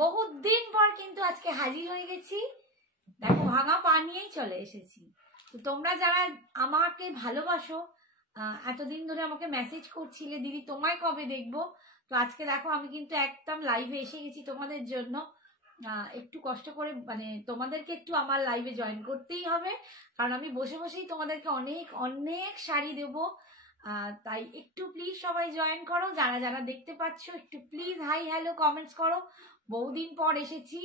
বহুত দিন পর কিন্তু আজকে হাজির হয়ে গেছি। দেখো ভাঙা পা নিয়েই চলে এসেছি। তো তোমরা যারা আমাকে ভালোবাসো, এতদিন ধরে আমাকে মেসেজ করছিলে দিদি তোমায় কবে দেখবো, তো আজকে দেখো আমি কিন্তু একদম লাইভে এসে গেছি তোমাদের জন্য। একটু কষ্ট করে মানে তোমাদেরকে একটু আমার লাইভে জয়েন করতেই হবে, কারণ আমি বসে বসেই তোমাদেরকে অনেক অনেক শাড়ি দেবো। তাই একটু প্লিজ সবাই জয়েন করো, যারা যারা দেখতে পাচ্ছ একটু প্লিজ হাই হ্যালো কমেন্টস করো। বহুদিন পর এসেছি,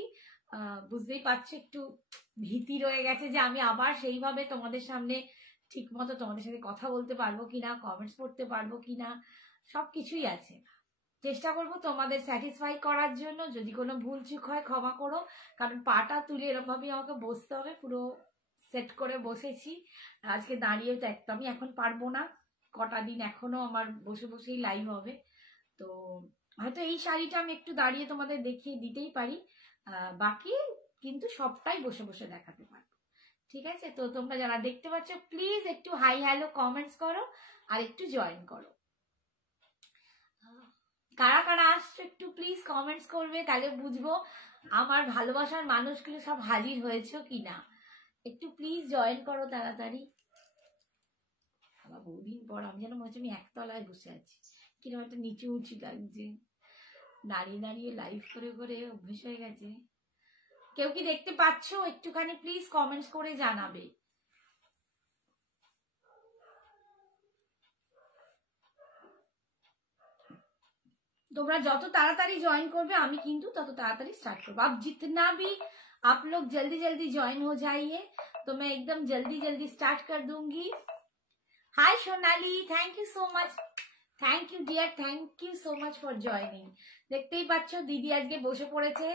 বুঝতেই পারছো একটু ভীতি রয়ে গেছে যে আমি আবার সেইভাবে তোমাদের সামনে ঠিক মতো তোমাদের সাথে কথা বলতে পারবো কিনা, কমেন্টস পড়তে পারবো কিনা, সবকিছুই আছে। চেষ্টা করবো তোমাদের স্যাটিসফাই করার জন্য। যদি কোনো ভুল চুক হয় ক্ষমা করো, কারণ পাটা তুলে এরকম ভাবেই আমাকে বসতে হবে, পুরো সেট করে বসেছি। আজকে দাঁড়িয়ে তো একদমই এখন পারবো না, কটা দিন এখনো আমার বসে বসেই লাইভ হবে। তো হয়তো এই শাড়িটা আমি একটু দাঁড়িয়ে তোমাদের দেখিয়ে দিতেই পারি, বাকি কিন্তু সবটাই বসে বসে দেখাতে পারবো। ঠিক আছে, তো তোমরা যারা দেখতে পাচ্ছ প্লিজ একটু হাই হ্যালো কমেন্টস করো আর একটু জয়েন করো। কারা কারা আসছো একটু প্লিজ কমেন্টস করবে, তাহলে বুঝবো আমার ভালোবাসার মানুষগুলো সব হাজির হয়েছে কিনা। একটু প্লিজ জয়েন করো তাড়াতাড়ি। আবার বহুদিন পর আমি যেন মনে হচ্ছে আমি একতলায় বসে আছি, কিরকম একটা নিচু উঁচু লাগছে, দাঁড়িয়ে দাঁড়িয়ে লাইভ করে করে অভ্যেস হয়ে গেছে। কেউ কি দেখতে পাচ্ছ একটুখানি প্লিজ কমেন্টস করে জানাবে। তোমরা যত তাড়াতাড়ি জয়েন করবে আমি কিন্তু তত ताड़ाताड़ी स्टार्ट করবো। अब जितना भी आप लोग जल्दी जल्दी ज्वाइन हो जाइए तो मैं एकदम जल्दी जल्दी स्टार्ट कर दूंगी। Hi Sonali, thank you so much, thank you dear, thank you so much for joining. দেখতেই পাচ্ছ দিদি আজকে বসে পড়েছে,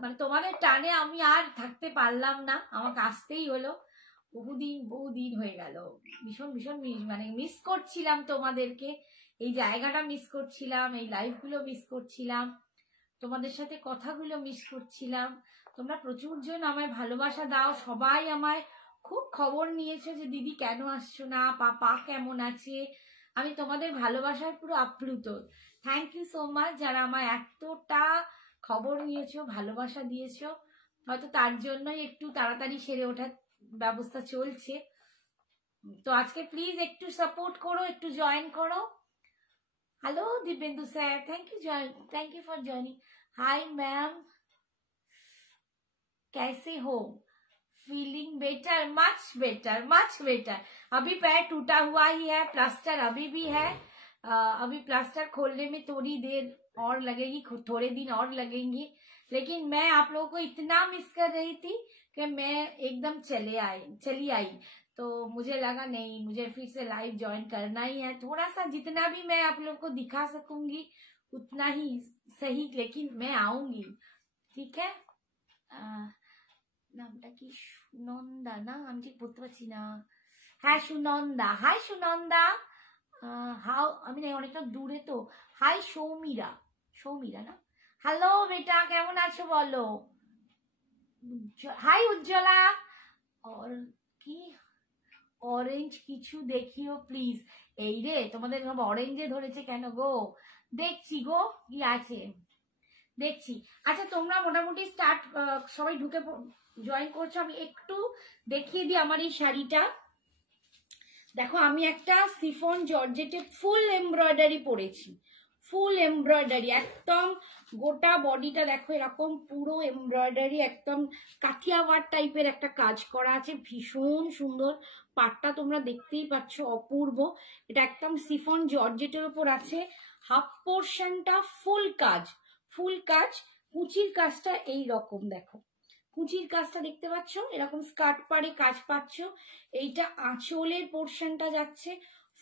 মানে তোমাদের টানে আমি আর থাকতে পারলাম না, আমাকে আসতেই হলো। বহুদিন হয়ে গেল, ভীষণ ভীষণ মানে মিস করছিলাম তোমাদেরকে, এই জায়গাটা মিস করছিলাম, এই লাইফগুলো মিস করছিলাম, তোমাদের সাথে কথাগুলো মিস করছিলাম। তোমরা প্রচুর জন আমায় ভালোবাসা দাও, সবাই আমায় খুব খবর নিয়েছো যে দিদি কেন আসছো না, পা কেমন আছে। আমি তোমাদের ভালোবাসার পুরো আপ্লুত। থ্যাংক ইউ সো মাচ যারা আমায় এতটা খবর নিয়েছো, ভালোবাসা দিয়েছো। হয়তো তার জন্যই একটু তাড়াতাড়ি সেরে ওঠার ব্যবস্থা চলছে। তো আজকে প্লিজ একটু সাপোর্ট করো, একটু জয়েন করো। Hello Dipendu sir, thank you for joining. Hi ma'am, कैसे हो? Feeling better, much better, much better. अभी पैर टूटा हुआ ही है, प्लास्टर अभी भी है। अभी प्लास्टर खोलने में थोड़ी देर और लगेगी, थोड़े दिन और लगेंगे, लेकिन मैं आप लोगों को इतना मिस कर रही थी कि मैं एकदम चली आई। तो मुझे लगा नहीं, मुझे फिर से लाइव ज्वाइन करना ही है। थोड़ा सा जितना भी मैं आप लोगों को दिखा सकूंगी उतना ही सही, लेकिन मैं आऊंगी। ठीक है, নামটা কি সুনন্দা না, আমি ঠিক বলতে পারছি না। হ্যাঁ সুনন্দা, হাই সুনন্দা। হাও আমি না অনেকটা দূরে তো। হাই সৌমিরা, সৌমিরা না। হ্যালো বেটা, কেমন আছো বলো। হাই উজ্জ্বলা। और কি অরেঞ্জ কিছু দেখিও প্লিজ। এই রে তোমাদের সব অরেঞ্জে ধরেছে কেন গো, দেখছি গো কি আছে দেখছি। আচ্ছা তোমরা মোটামুটি স্টার্ট, সবাই ঢুকে জয়েন করছো, আমি একটু দেখিয়ে দিই আমার এই শাড়িটা। দেখো আমি একটা সিফন জর্জেটে ফুল এমব্রয়ডারি পরেছি, ফুল এমব্রয়ডারি একদম গোটা বডিটা দেখো এরকম পুরো এমব্রয়ডারি, একদম কাঠিয়াওয়ার টাইপের একটা কাজ করা আছে, ভীষণ সুন্দর। পাটটা তোমরা দেখতেই পাচ্ছ অপূর্ব। এটা একদম সিফন জর্জেটের উপর আছে, হাফ পোর্শনটা ফুল কাজ, ফুল কাজ। কুচির কাজটা এই রকম দেখো, কুচির কাজটা দেখতে পাচ্ছ, এরকম স্কার্ট পাড়ে কাজ পাচ্ছ। এইটা আঁচলের পোর্শনটা যাচ্ছে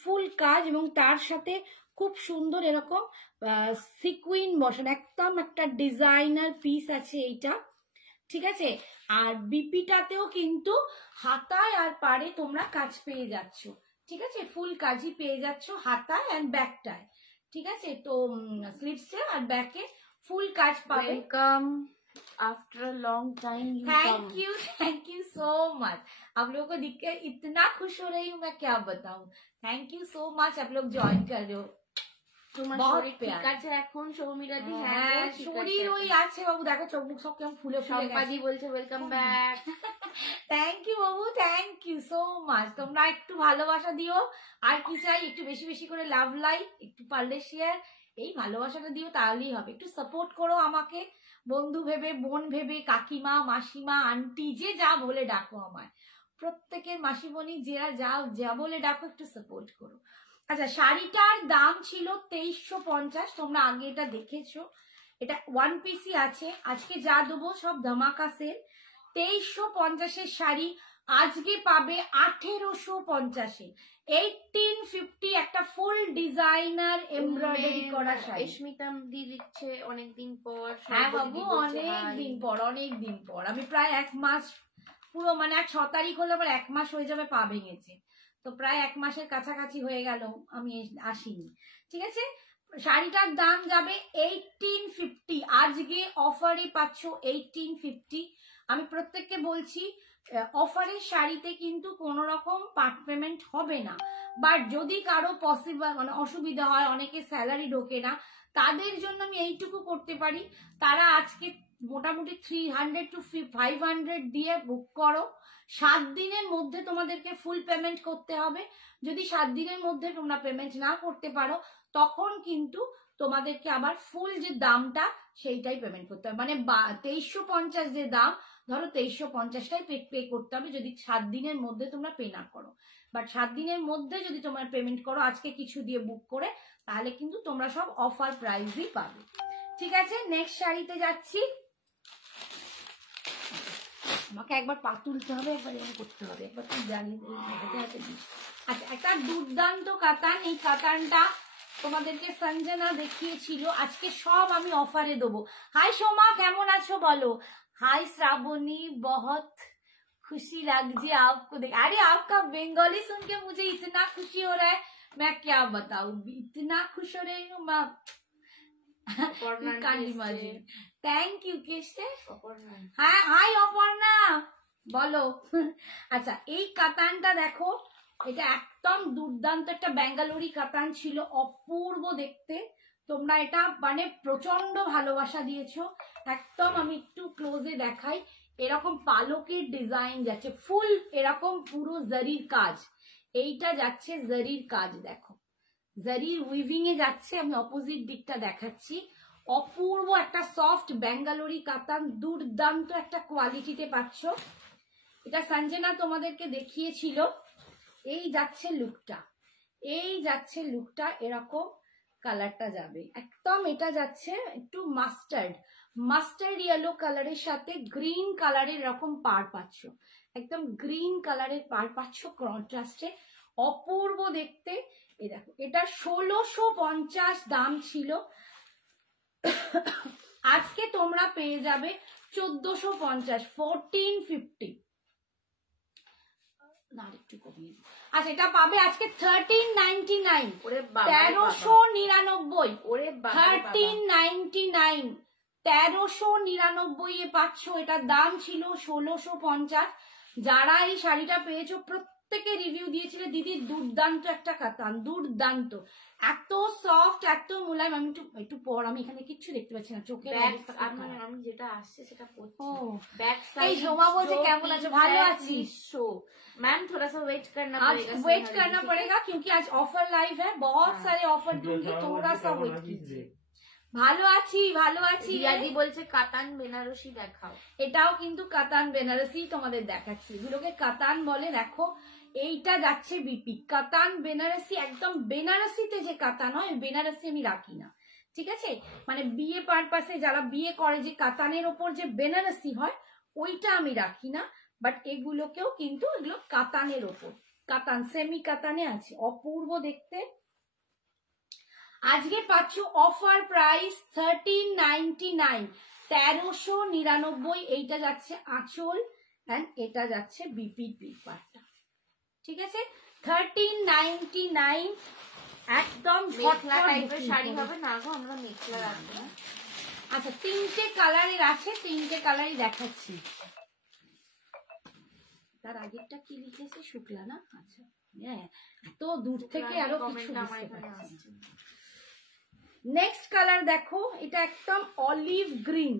ফুল কাজ, এবং তার সাথে খুব সুন্দর এরকম সিকুইন বসানো, একদম একটা ডিজাইনার পিস আছে এইটা। ঠিক আছে, আর বিপিটাতেও কিন্তু হাতায় আর পাড়ে তোমরা কাজ পেয়ে যাচ্ছ। ঠিক আছে, ফুল কাজই পেয়ে যাচ্ছ হাতায় আর ব্যাকটায়। ঠিক আছে, তো স্লিভসে আর ব্যাকে ফুল কাজ পাবে। Welcome after a long time. Thank you so much. आप लोगों को दिख के इतना खुश हो रही हूँ मैं क्या बताऊं। थैंक यू सो मच, आप लोग ज्वाइन कर रहे हो। তোমার बहुत শরীর ঠিক प्यार। আছে এখন? সৌমিরা দি হ্যাঁ হ্যাঁ গো, ঠিক শরীর আছে। ওই আছে বাবু, দেখো চোখ মুখ সব কেমন ফুলে ফুলে গেছে। সম্পাদি বলছে welcome back. Thank you Babu, thank you so much. তোমরা একটু ভালোবাসা দিও, আর কি চাই, একটু বেশি বেশি করে লাভ লাইক, একটু পারলে শেয়ার, এই ভালোবাসাটা দিও তাহলেই হবে। একটু সাপোর্ট করো আমাকে, বন্ধু ভেবে, বোন ভেবে, কাকিমা, মাসিমা, আন্টি, যে যা বলে ডাকো আমায়, প্রত্যেকের মাসিমণি যারা যা বলে ডাকো একটু সাপোর্ট করো। আচ্ছা, শাড়িটার দাম ছিল 2350, তোমরা আগে এটা দেখেছো, এটা ওয়ান পিসি আছে। আজকে যা দেবো সব ধামাকা সেল। 2350 শাড়ি আজকে পাবে 1850। 1850 একটা ফুল ডিজাইনার এমব্রয়ডারি করা শাড়ি। স্মিতা দি লিখছে অনেকদিন পর। হ্যাঁ বাবু, অনেকদিন পর, অনেকদিন পর। আমি প্রায় 1 মাস পুরো, মানে 6 তারিখ হলে আবার 1 মাস হয়ে যাবে পা ভেঙেছে, তো প্রায় 1 মাসের কাছাকাছি হয়ে গেল আমি আসিনি। ঠিক আছে, শাড়িটার দাম যাবে 1850। আজকে অফারে পাচ্ছ 1850। আমি প্রত্যেককে বলছি অফারের শাড়িতে কিন্তু কোনো রকম পার্ট পেমেন্ট হবে না, বাট যদি কারো পসিবল মানে অসুবিধা হয়, অনেকে স্যালারি ঢোকে না, তাদের জন্য আমি এইটুকু করতে পারি, তারা আজকে মোটামুটি 300 to 500 দিয়ে বুক করো। 7 দিনের মধ্যে তোমাদেরকে ফুল পেমেন্ট করতে হবে। যদি 7 দিনের মধ্যে তোমরা পেমেন্ট না করতে পারো, তখন কিন্তু তোমাদেরকে আবার ফুল যে দামটা সেইটাই পেমেন্ট করতে হবে। মানে 2350 যে দাম, ধরো 2350টাই পে করতে হবে যদি 7 দিনের মধ্যে তোমরা পে না করো। বাট 7 দিনের মধ্যে যদি তোমরা পেমেন্ট করো আজকে কিছু দিয়ে বুক করে, তাহলে কিন্তু তোমরা সব অফার প্রাইসই পাবে। ঠিক আছে, নেক্সট শাড়িতে যাচ্ছি। আমাকে একবার পা তুলতে হবে, একবার এরকম করতে হবে, একবার তুই জানিয়ে হাতে হাতে দিস। আচ্ছা, একটা দুর্দান্ত কাতান, এই কাতানটা তোমাদেরকে সঞ্জনা দেখিয়েছিল, আজকে সব আমি অফারে দেবো। হাই সোমা, কেমন আছো বলো? हाय श्रावणी, बहुत खुशी लगी आपको देख। अरे आपका बंगाली सुन के मुझे इतना खुशी हो रहा है, मैं क्या बताऊं, इतना खुश हो रही हूँ मैं, थैंक यू। किससे? হ্যাঁ, হাই অপর্ণা, বলো। আচ্ছা, এই কাতানটা দেখো, এটা একদম দুর্দান্ত একটা বেঙ্গালুরি কাতান ছিল, অপূর্ব দেখতে। তোমরা এটা মানে প্রচন্ড ভালোবাসা দিয়েছো। একদম আমি একটু ক্লোজে দেখাই, এরকম পালকের ডিজাইন যাচ্ছে, ফুল এরকম পুরো জরির কাজ, এইটা যাচ্ছে জরির কাজ, দেখো জরির উইভিং এ যাচ্ছে। আমি অপোজিট দিকটা দেখাচ্ছি, অপূর্ব একটা সফট বেঙ্গালুরি কাতান, দুর্দান্ত একটা কোয়ালিটিতে পাচ্ছ। এটা সঞ্জনা তোমাদেরকে দেখিয়েছিল। এই যাচ্ছে লুকটা, এই যাচ্ছে লুকটা, এরকম কালারটা যাবে একদম। এটা যাচ্ছে একটু মাস্টার্ড ইয়েলো কালারের সাথে গ্রিন কালারের এরকম পার পাচ্ছ, একদম গ্রিন কালারের পার পাচ্ছ কন্ট্রাস্টে, অপূর্ব দেখতে। এই দেখো, এটা 1650 দাম ছিল, আজকে তোমরা পেয়ে যাবে 1450, 1450। আচ্ছা, এটা পাবে আজকে 1399, 1399, 1399, 1399 এ পাচ্ছ। এটার দাম ছিল 1650। যারা এই শাড়িটা পেয়েছো প্রত্যেকে রিভিউ দিয়েছিল, দিদি দুর্দান্ত একটা কাতান, দুর্দান্ত, এত সফট, এত মুলায়ম। আমি একটু পর, আমি এখানে কিচ্ছু দেখতে পাচ্ছি না, চোখে আমি যেটা আসছে সেটা পড়ছি। এই সোমা বলছে কেমন আছো? ভালো আছি मैम, थोड़ा सा वेट करना पड़ेगा, वेट करना पड़ेगा क्योंकि आज ऑफर लाइव है, बहुत सारे ऑफर दूंगी, थोड़ा सा वेट कीजिए। ভালো আছি, ভালো আছি। রিয়াদি বলছে কাতান বেনারসি দেখাও। এটাও কিন্তু কাতান বেনারসি তোমাদের দেখাচ্ছি, এগুলোকে কাতান বলে। দেখো, এইটা যাচ্ছে বিপি কাতান বেনারসি, একদম বেনারসিতে যে কাতান হয়, বেনারসি আমি রাখি না, ঠিক আছে? মানে বিয়ে পারপাসে যারা বিয়ে করে যে কাতানের ওপর যে বেনারসি হয়, ওইটা আমি রাখি না, বাট এগুলোকেও কিন্তু এগুলো কাতানের ওপর, কাতান সেমি কাতানে আছে, অপূর্ব দেখতে। আজকে পাচ্ছ অফার প্রাইস 1399, 1399। এইটা যাচ্ছে আঁচল এন্ড এটা যাচ্ছে বিপি পার্টটা, ঠিক আছে? 1399, একদম মেখলা টাইপের শাড়ি হবে না গো, আমরা মেখলা রাখবো। আচ্ছা, 3টে কালারের আছে, 3টে কালারই দেখাচ্ছি। তার আগেরটা কি লিখেছে? শুক্লা না? আচ্ছা, এত দূর থেকে আরো কিছু বুঝতে পারছি। নেক্সট কালার দেখো, এটা একদম অলিভ গ্রিন।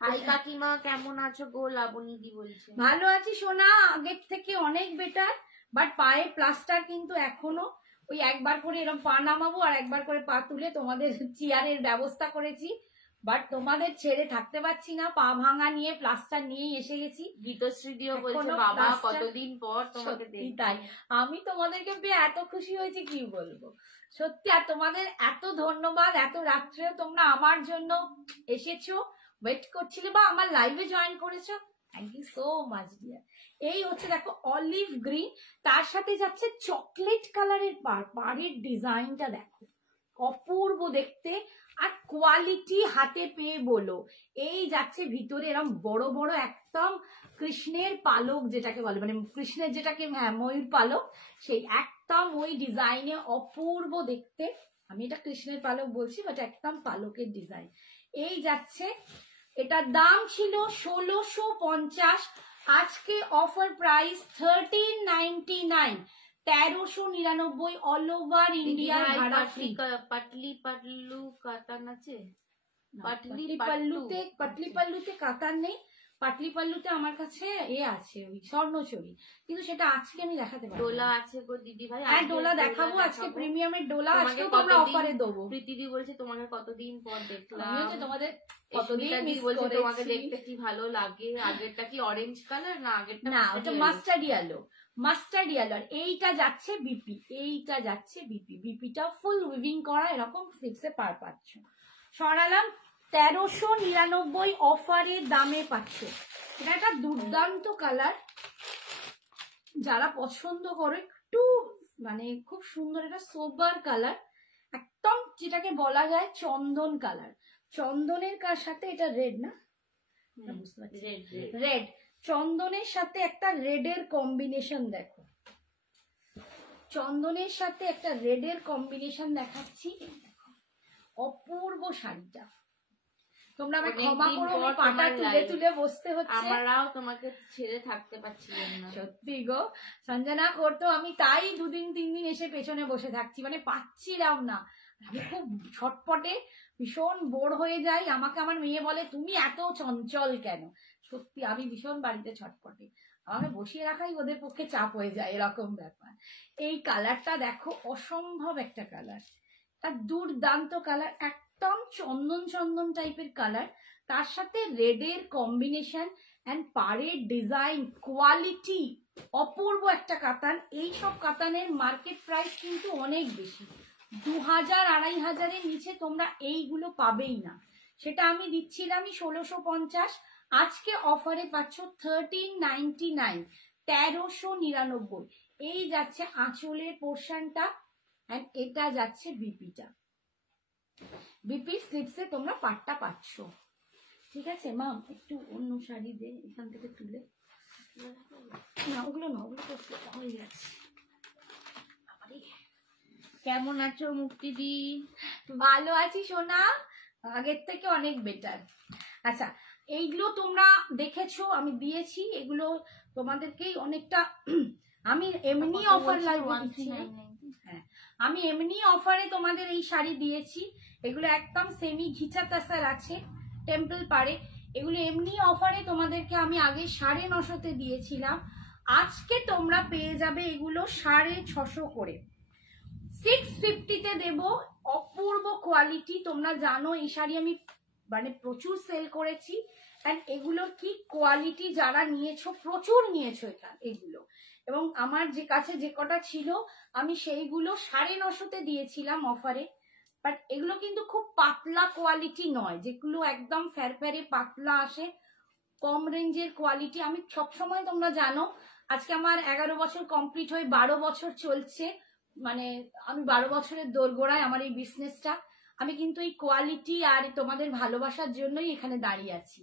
হাই কাকিমা, কেমন আছো গো? লাবণী দি বলছে। ভালো আছি সোনা, আগের থেকে অনেক বেটার, বাট পায়ে প্লাস্টার কিন্তু এখনো। ওই একবার করে এরকম পা নামাবো আর একবার করে পা তুলে তোমাদের চেয়ারের ব্যবস্থা করেছি, বাট তোমাদের ছেড়ে থাকতে পারছি না, পা ভাঙা নিয়ে প্লাস্টার নিয়েই এসে গেছি। গীতশ্রী দিও বলছে এখনো বাবা plaster- কতদিন পর তোমাকে সত্যি দেখি। তাই, আমি তোমাদেরকে পেয়ে এত খুশি হয়েছি কি বলবো, সত্যি। আর তোমাদের এত ধন্যবাদ, এত রাত্রেও তোমরা আমার জন্য এসেছো, ওয়েট করছিলে বা আমার লাইভে জয়েন করেছো, thank you so much dear. এই হচ্ছে দেখো অলিভ গ্রিন, তার সাথে যাচ্ছে চকলেট কালারের পাড়, পাড়ের ডিজাইনটা দেখো অপূর্ব দেখতে, আর কোয়ালিটি হাতে পেয়ে বলো। এই যাচ্ছে ভিতরে এরকম বড় বড় একদম কৃষ্ণের পালক যেটাকে বলে, মানে কৃষ্ণের যেটাকে, হ্যাঁ ময়ূর পালক, সেই একদম ওই ডিজাইনে অপূর্ব দেখতে। আমি এটা কৃষ্ণের পালক বলছি, বাট একদম পালকের ডিজাইন। এই যাচ্ছে, এটার দাম ছিল 1650, আজকে offer price 1399, 1399, all over India ভাড়া ফ্রি। পাটলি পাটলু কাতান আছে? পাটলি পাল্লুতে কাতার নেই, পাটলি পাল্লুতে আমার কাছে আছে ওই স্বর্ণচুরি, কিন্তু সেটা আজকে আমি দেখাতে পারবো। ডোলা আছে গো দিদি ভাই। হ্যাঁ ডোলা দেখাবো আজকে, প্রিমিয়ামের ডোলা আজকে তোমরা অফারে দেবো। প্রীতিদি বলছে তোমাকে কতদিন পর দেখলাম। আমিও তো তোমাদের কতদিন মিস বলছে তোমাকে দেখতে কি ভালো লাগে। আগেরটা কি অরেঞ্জ কালার না? আগেরটা না, ওটা মাস্টার্ড ইয়েলো, মাস্টার্ড ইয়েলো। আর এইটা যাচ্ছে বিপি, এইটা যাচ্ছে বিপি, বিপিটা ফুল উইভিং করা, এরকম স্লিপসে পার পাচ্ছ। সরালাম 1399 অফারের দামে পাচ্ছ। এটা একটা দুর্দান্ত কালার, যারা পছন্দ করে একটু মানে খুব সুন্দর, এটা সোবার কালার, একদম যেটাকে বলা যায় চন্দন কালার। চন্দনের সাথে এটা রেড না, বুঝতে পারছি, রেড, চন্দনের সাথে একটা রেডের কম্বিনেশন দেখো, চন্দনের সাথে একটা রেডের কম্বিনেশন দেখাচ্ছি, অপূর্ব শাড়িটা। তোমরা আমাকে ক্ষমা করো, পাটা তুলে তুলে বসতে হচ্ছে, আমরাও তোমাকে ছেড়ে থাকতে পারছি না। সত্যি গো সঞ্জনা করতো, আমি তাই 2-3 দিন এসে পেছনে বসে থাকছি, মানে পাচ্ছিলাম না। আমি খুব ছটপটে, ভীষণ বোর হয়ে যাই। আমাকে আমার মেয়ে বলে তুমি এত চঞ্চল কেন, সত্যি আমি ভীষণ বাড়িতে ছটপটে, আমাকে বসিয়ে রাখাই ওদের পক্ষে চাপ হয়ে যায়, এরকম ব্যাপার। এই কালারটা দেখো, অসম্ভব একটা কালার, তার দুর্দান্ত কালার, একদম চন্দন চন্দন টাইপের কালার, তার সাথে রেডের কম্বিনেশন এন্ড পাড়ের ডিজাইন, কোয়ালিটি অপূর্ব একটা কাতান। এই সব কাতানের মার্কেট প্রাইস কিন্তু অনেক বেশি, 2000-2500-এর নিচে তোমরা এইগুলো পাবেই না। সেটা আমি দিচ্ছিলাম 1650, আজকে অফারে পাচ্ছ 1399, 1399। এই যাচ্ছে আঁচলের পোর্শনটা, এন্ড এটা যাচ্ছে বিপিটা, বিপি স্লিপসে তোমরা পাটটা পাচ্ছ। ঠিক আছে মাম, একটু অন্য শাড়ি দে এখান থেকে তুলে, না ওগুলো না, ওগুলো তো হয়ে গেছে। কেমন আছো মুক্তিদি? ভালো আছি সোনা, আগের থেকে অনেক বেটার। আচ্ছা, এইগুলো তোমরা দেখেছো, আমি দিয়েছি এগুলো তোমাদেরকেই অনেকটা। আমি এমনি অফার লাগবে, হ্যাঁ আমি এমনি অফারে তোমাদের এই শাড়ি দিয়েছি। এগুলো একদম সেমি ঘিচা তাসার আছে, টেম্পল পাড়ে। এগুলো এমনি অফারে তোমাদেরকে আমি আগে 950 দিয়েছিলাম, আজকে তোমরা পেয়ে যাবে এগুলো 650 করে, 650-তে দেব। অপূর্ব কোয়ালিটি, তোমরা জানো এই শাড়ি আমি মানে প্রচুর সেল করেছি, এন্ড এগুলোর কি কোয়ালিটি, যারা নিয়েছো প্রচুর নিয়েছো এগুলো, এবং আমার যে কাছে যে কটা ছিল আমি সেইগুলো 950-তে দিয়েছিলাম অফারে। বাট এগুলো কিন্তু খুব পাতলা কোয়ালিটি নয়, যেগুলো একদম ফ্যারফ্যারে পাতলা আসে, কম রেঞ্জের কোয়ালিটি। আমি সবসময়, তোমরা জানো আজকে আমার 11 বছর কমপ্লিট হয়ে 12 বছর চলছে, মানে আমি 12 বছরের দোরগোড়ায় আমার এই বিজনেসটা। আমি কিন্তু এই কোয়ালিটি আর তোমাদের ভালোবাসার জন্যই এখানে দাঁড়িয়ে আছি।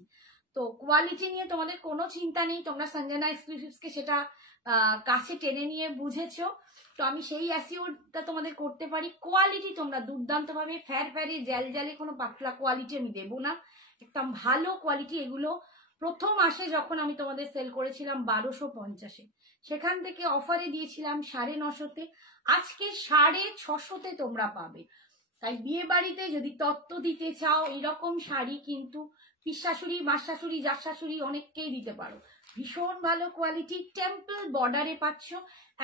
তো কোয়ালিটি নিয়ে তোমাদের কোনো চিন্তা নেই, তোমরা সঞ্জনা এক্সক্লুসিভসকে সেটা কাছে টেনে নিয়ে বুঝেছো। তো আমি সেই অ্যাসিওরটা তোমাদের করতে পারি, কোয়ালিটি তোমরা দুর্দান্ত ভাবে, ফ্যারে জ্যাল জ্যালে কোনো পাতলা কোয়ালিটি আমি দেবো না, একদম ভালো কোয়ালিটি। এগুলো প্রথম আসে যখন আমি তোমাদের সেল করেছিলাম 1250-এ, সেখান থেকে অফারে দিয়েছিলাম 950-তে, আজকে 650-তে তোমরা পাবে। তাই বিয়ে বাড়িতে যদি তত্ত্ব দিতে চাও এরকম শাড়ি কিন্তু পিসশাশুড়ি, মাসশাশুড়ি, জাশাশুড়ি অনেককেই দিতে পারো। ভীষণ ভালো কোয়ালিটি, টেম্পল বর্ডারে পাচ্ছ,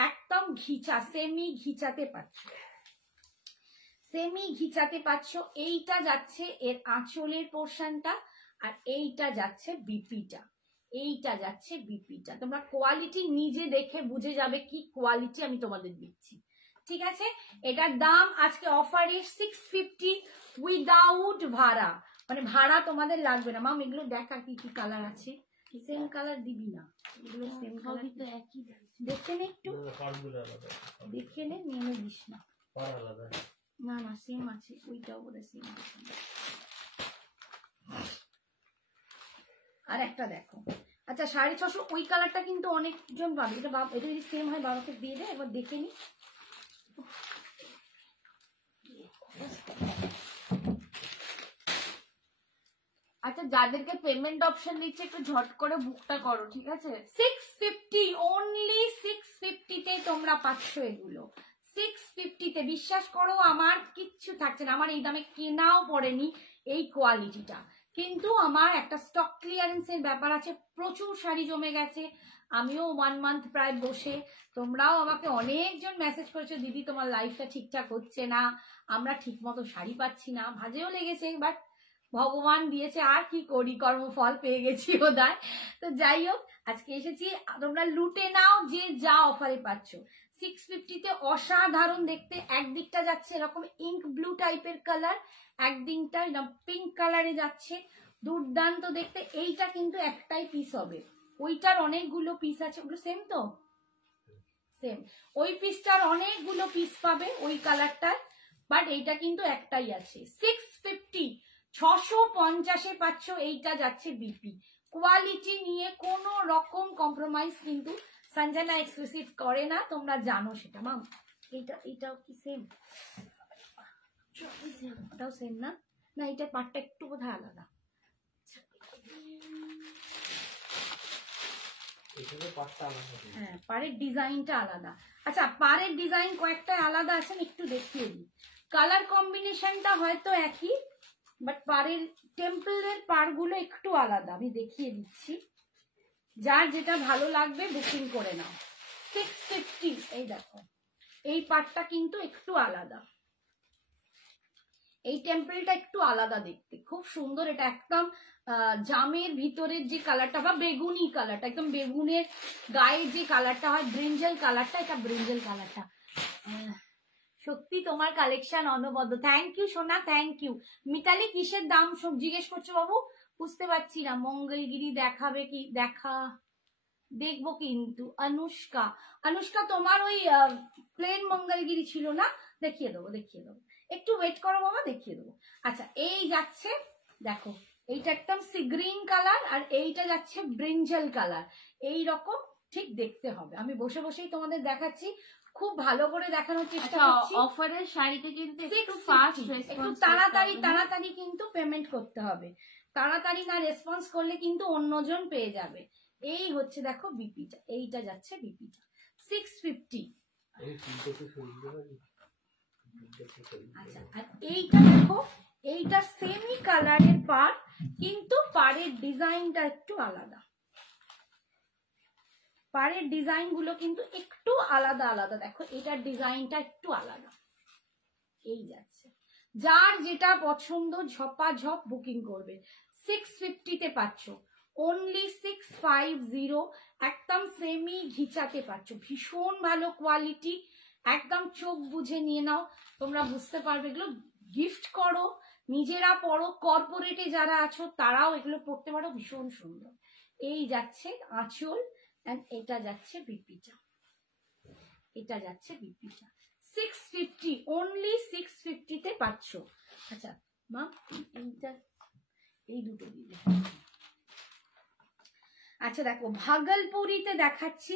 একদম ঘিচা, সেমি ঘিচাতে পাচ্ছ, সেমি ঘিচাতে পাচ্ছ। এইটা যাচ্ছে এর আঁচলের পোর্শনটা, আর এইটা যাচ্ছে বিপিটা, এইটা যাচ্ছে বিপিটা। তোমরা কোয়ালিটি নিজে দেখে বুঝে যাবে কি কোয়ালিটি আমি তোমাদের দিচ্ছি, ঠিক আছে? এটার দাম আজকে অফারে 650 উইদাউট ভাড়া, মানে ভাড়া তোমাদের লাগবে না। মাম এগুলো দেখা কি কি কালার আছে, সেম কালার দিবি না, এগুলো সেম কালার তো একই, দেখে নে একটু, দেখে নে, নিয়ে দিস না, না না সেম আছে, ওইটাও বলে সেম আছে। আর একটা দেখো, আচ্ছা 650 ওই কালারটা কিন্তু অনেকজন পাবে, এটা এটা যদি সেম হয় বাবাকে দিয়ে দে, একবার দেখে নি। আচ্ছা যাদেরকে পেমেন্ট অপশন দিচ্ছে একটু ঝট করে বুকটা করো, ঠিক আছে? 650, অনলি 650 তে তোমরা পাচ্ছ এগুলো, 650 তে। বিশ্বাস করো আমার কিচ্ছু থাকছে না, আমার এই দামে কেনাও পড়েনি এই কোয়ালিটিটা, কিন্তু আমার একটা স্টক ক্লিয়ারেন্সের ব্যাপার আছে, প্রচুর শাড়ি জমে গেছে। আমিও 1 মান্থ প্রায় বসে, তোমরাও আমাকে অনেকজন মেসেজ করেছো দিদি তোমার লাইফটা ঠিকঠাক হচ্ছে না, আমরা ঠিক মতো শাড়ি পাচ্ছি না, ভাজেও লেগেছে, বাট ভগবান দিয়েছে, আর কি করি, কর্মফল পেয়ে গেছি বোধহয়। তো যাই হোক, আজকে এসেছি, তোমরা লুটে নাও যে যা অফারে পাচ্ছ। 650 তে অসাধারণ দেখতে, একদিকটা যাচ্ছে এরকম ইঙ্ক ব্লু টাইপের কালার, একদিকটা পিঙ্ক কালারে যাচ্ছে, দুর্দান্ত দেখতে। এইটা কিন্তু একটাই পিস হবে, ওইটার অনেকগুলো পিস আছে, ওগুলো সেম তো, সেম, ওই পিসটার অনেকগুলো পিস পাবে ওই কালারটার, বাট এইটা কিন্তু একটাই আছে। 650, 650-এ পাচ্ছ, এইটা যাচ্ছে বিপি। কোয়ালিটি নিয়ে কোনো রকম কম্প্রোমাইজ কিন্তু সঞ্জনা এক্সক্লুসিভ করে না, তোমরা জানো সেটা। মাম এইটাও কি সেম? ওটাও সেম না, না এটার পার্টটা একটু বোধহয় আলাদা, হ্যাঁ পাড়ের ডিজাইনটা আলাদা। আচ্ছা পাড়ের ডিজাইন কয়েকটা আলাদা আছে, একটু দেখিয়ে দিই। কালার কম্বিনেশনটা হয়তো একই, বাট পাড়ের টেম্পলের পাড়গুলো একটু আলাদা, আমি দেখিয়ে দিচ্ছি, যার যেটা ভালো লাগবে বুকিং করে নাও। 650, এই দেখো এই পাড়টা কিন্তু একটু আলাদা, এই টেম্পলটা একটু আলাদা দেখতে, খুব সুন্দর। এটা একদম জামের ভিতরের যে কালারটা বা বেগুনি কালারটা, একদম বেগুনের গায়ে যে কালারটা হয়, ব্রিঞ্জাল কালারটা, এটা ব্রিঞ্জাল কালারটা। সত্যি তোমার কালেকশন অনবদ্য, থ্যাংক ইউ সোনা, থ্যাংক ইউ। মিতালি কিসের দাম সব জিজ্ঞেস করছো বাবু? বুঝতে পারছি না, মঙ্গলগিরি দেখাবে কি? দেখবো কিন্তু। অনুষ্কা, অনুষ্কা তোমার ওই প্লেন মঙ্গলগিরি ছিল না, দেখিয়ে দেবো, দেখিয়ে দেবো, একটু ওয়েট করো বাবা, দেখিয়ে দেবো। আচ্ছা এই যাচ্ছে দেখো, এইটা একদম সি গ্রিন কালার, আর এইটা যাচ্ছে ব্রিঞ্জাল কালার, এই রকম ঠিক দেখতে হবে। আমি বসে বসেই তোমাদের দেখাচ্ছি, খুব ভালো করে দেখানোর চেষ্টা করছি। অফারের শাড়িতে কিন্তু একটু ফাস্ট রেসপন্স, একটু তাড়াতাড়ি কিন্তু পেমেন্ট করতে হবে, তাড়াতাড়ি না রেসপন্স করলে কিন্তু অন্যজন পেয়ে যাবে। এই হচ্ছে দেখো বিপিটা, এইটা যাচ্ছে বিপিটা 650। আচ্ছা আর এইটা দেখো, এইটা সেমি কালারের পাড়, কিন্তু পাড়ের ডিজাইনটা একটু আলাদা, পাড়ের ডিজাইন গুলো কিন্তু একটু আলাদা আলাদা। দেখো এটার ডিজাইনটা একটু আলাদা, এই যাচ্ছে, যার যেটা পছন্দ ঝপাঝপ বুকিং করবে। 650 তে পাচ্ছ, অনলি 650, একদম সেমি ঘিচাতে পাচ্ছ, ভীষণ ভালো কোয়ালিটি, একদম চোখ বুঝে নিয়ে নাও, তোমরা বুঝতে পারবে। এগুলো গিফট করো, নিজেরা পড়ো, কর্পোরেটে যারা আছো তারাও এগুলো পড়তে পারো, ভীষণ সুন্দর। এই যাচ্ছে আঁচল, এটা যাচ্ছে বিপিটা, এটা যাচ্ছে বিপিটা। 650, অনলি 650 তে পাচ্ছ। আচ্ছা মা এইটা, এই দুটো দিবে। আচ্ছা দেখো ভাগলপুরিতে দেখাচ্ছি,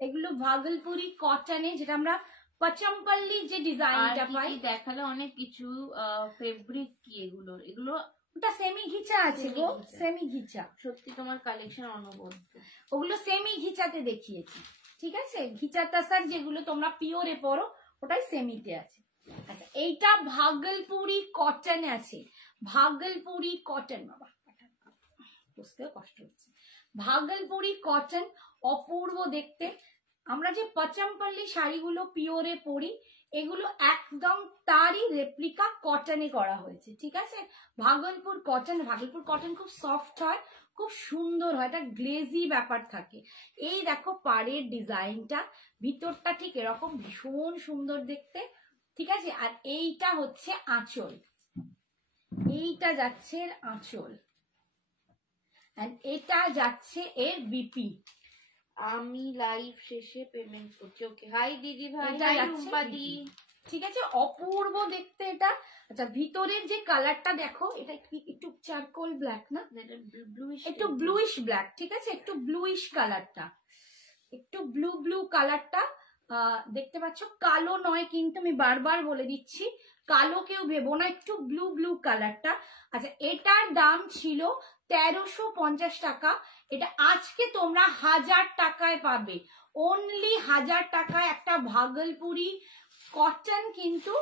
এগুলো ভাগলপুরি কটনে, যেটা আমরা পচমপল্লি যে ডিজাইনটা পাই। দেখালে অনেক কিছু ফেব্রিক কি এগুলো, এগুলো ওটা সেমি ঘিচা আছে গো, সেমি ঘিচা। সত্যি তোমার কালেকশন অনবদ্য, ওগুলো সেমি ঘিচাতে দেখিয়েছি, ঠিক আছে? ঘিচা তাসার যেগুলো তোমরা পিওরে পরো, ওটাই সেমিতে আছে। আচ্ছা এইটা ভাগলপুরি কটন আছে, ভাগলপুরি কটন, বাবা বুঝতেও কষ্ট হচ্ছে, ভাগলপুরি কটন, অপূর্ব দেখতে। আমরা যে পচমপল্লি শাড়িগুলো পিওরে পরি, এগুলো একদম তারই রেপ্লিকা কটনে করা হয়েছে, ঠিক আছে। ভাগলপুর কটন, ভাগলপুর কটন খুব সফট হয়, খুব সুন্দর হয়, একটা গ্লেজি ব্যাপার থাকে। এই দেখো পাড়ের ডিজাইনটা, ভিতরটা ঠিক এরকম ভীষণ সুন্দর দেখতে, ঠিক আছে। আর এইটা হচ্ছে আঁচল, এইটা যাচ্ছে এর আঁচল, এটা যাচ্ছে এর বিপি। আমি লাইভ শেষে পেমেন্ট করছি। ওকে, হাই দিদি ভাই, এটা হাই যাচ্ছে রুম্পাদি। ঠিক আছে, অপূর্ব দেখতে এটা। আচ্ছা ভিতরের যে কালারটা দেখো, এটা একটু চারকোল ব্ল্যাক না, একটু ব্লুইশ ব্ল্যাক, ঠিক আছে, একটু ব্লুইশ কালারটা, একটু ব্লু ব্লু কালারটা দেখতে পাচ্ছ, কালো নয় কিন্তু, আমি বারবার বলে দিচ্ছি, কালো কেউ ভেবো না, একটু ব্লু ব্লু কালারটা। আচ্ছা এটার দাম ছিল 1350 টাকা, এটা আজকে তোমরা 1000 টাকায় পাবে, অনলি 1000 টাকায় একটা ভাগলপুরি কটন। কিন্তু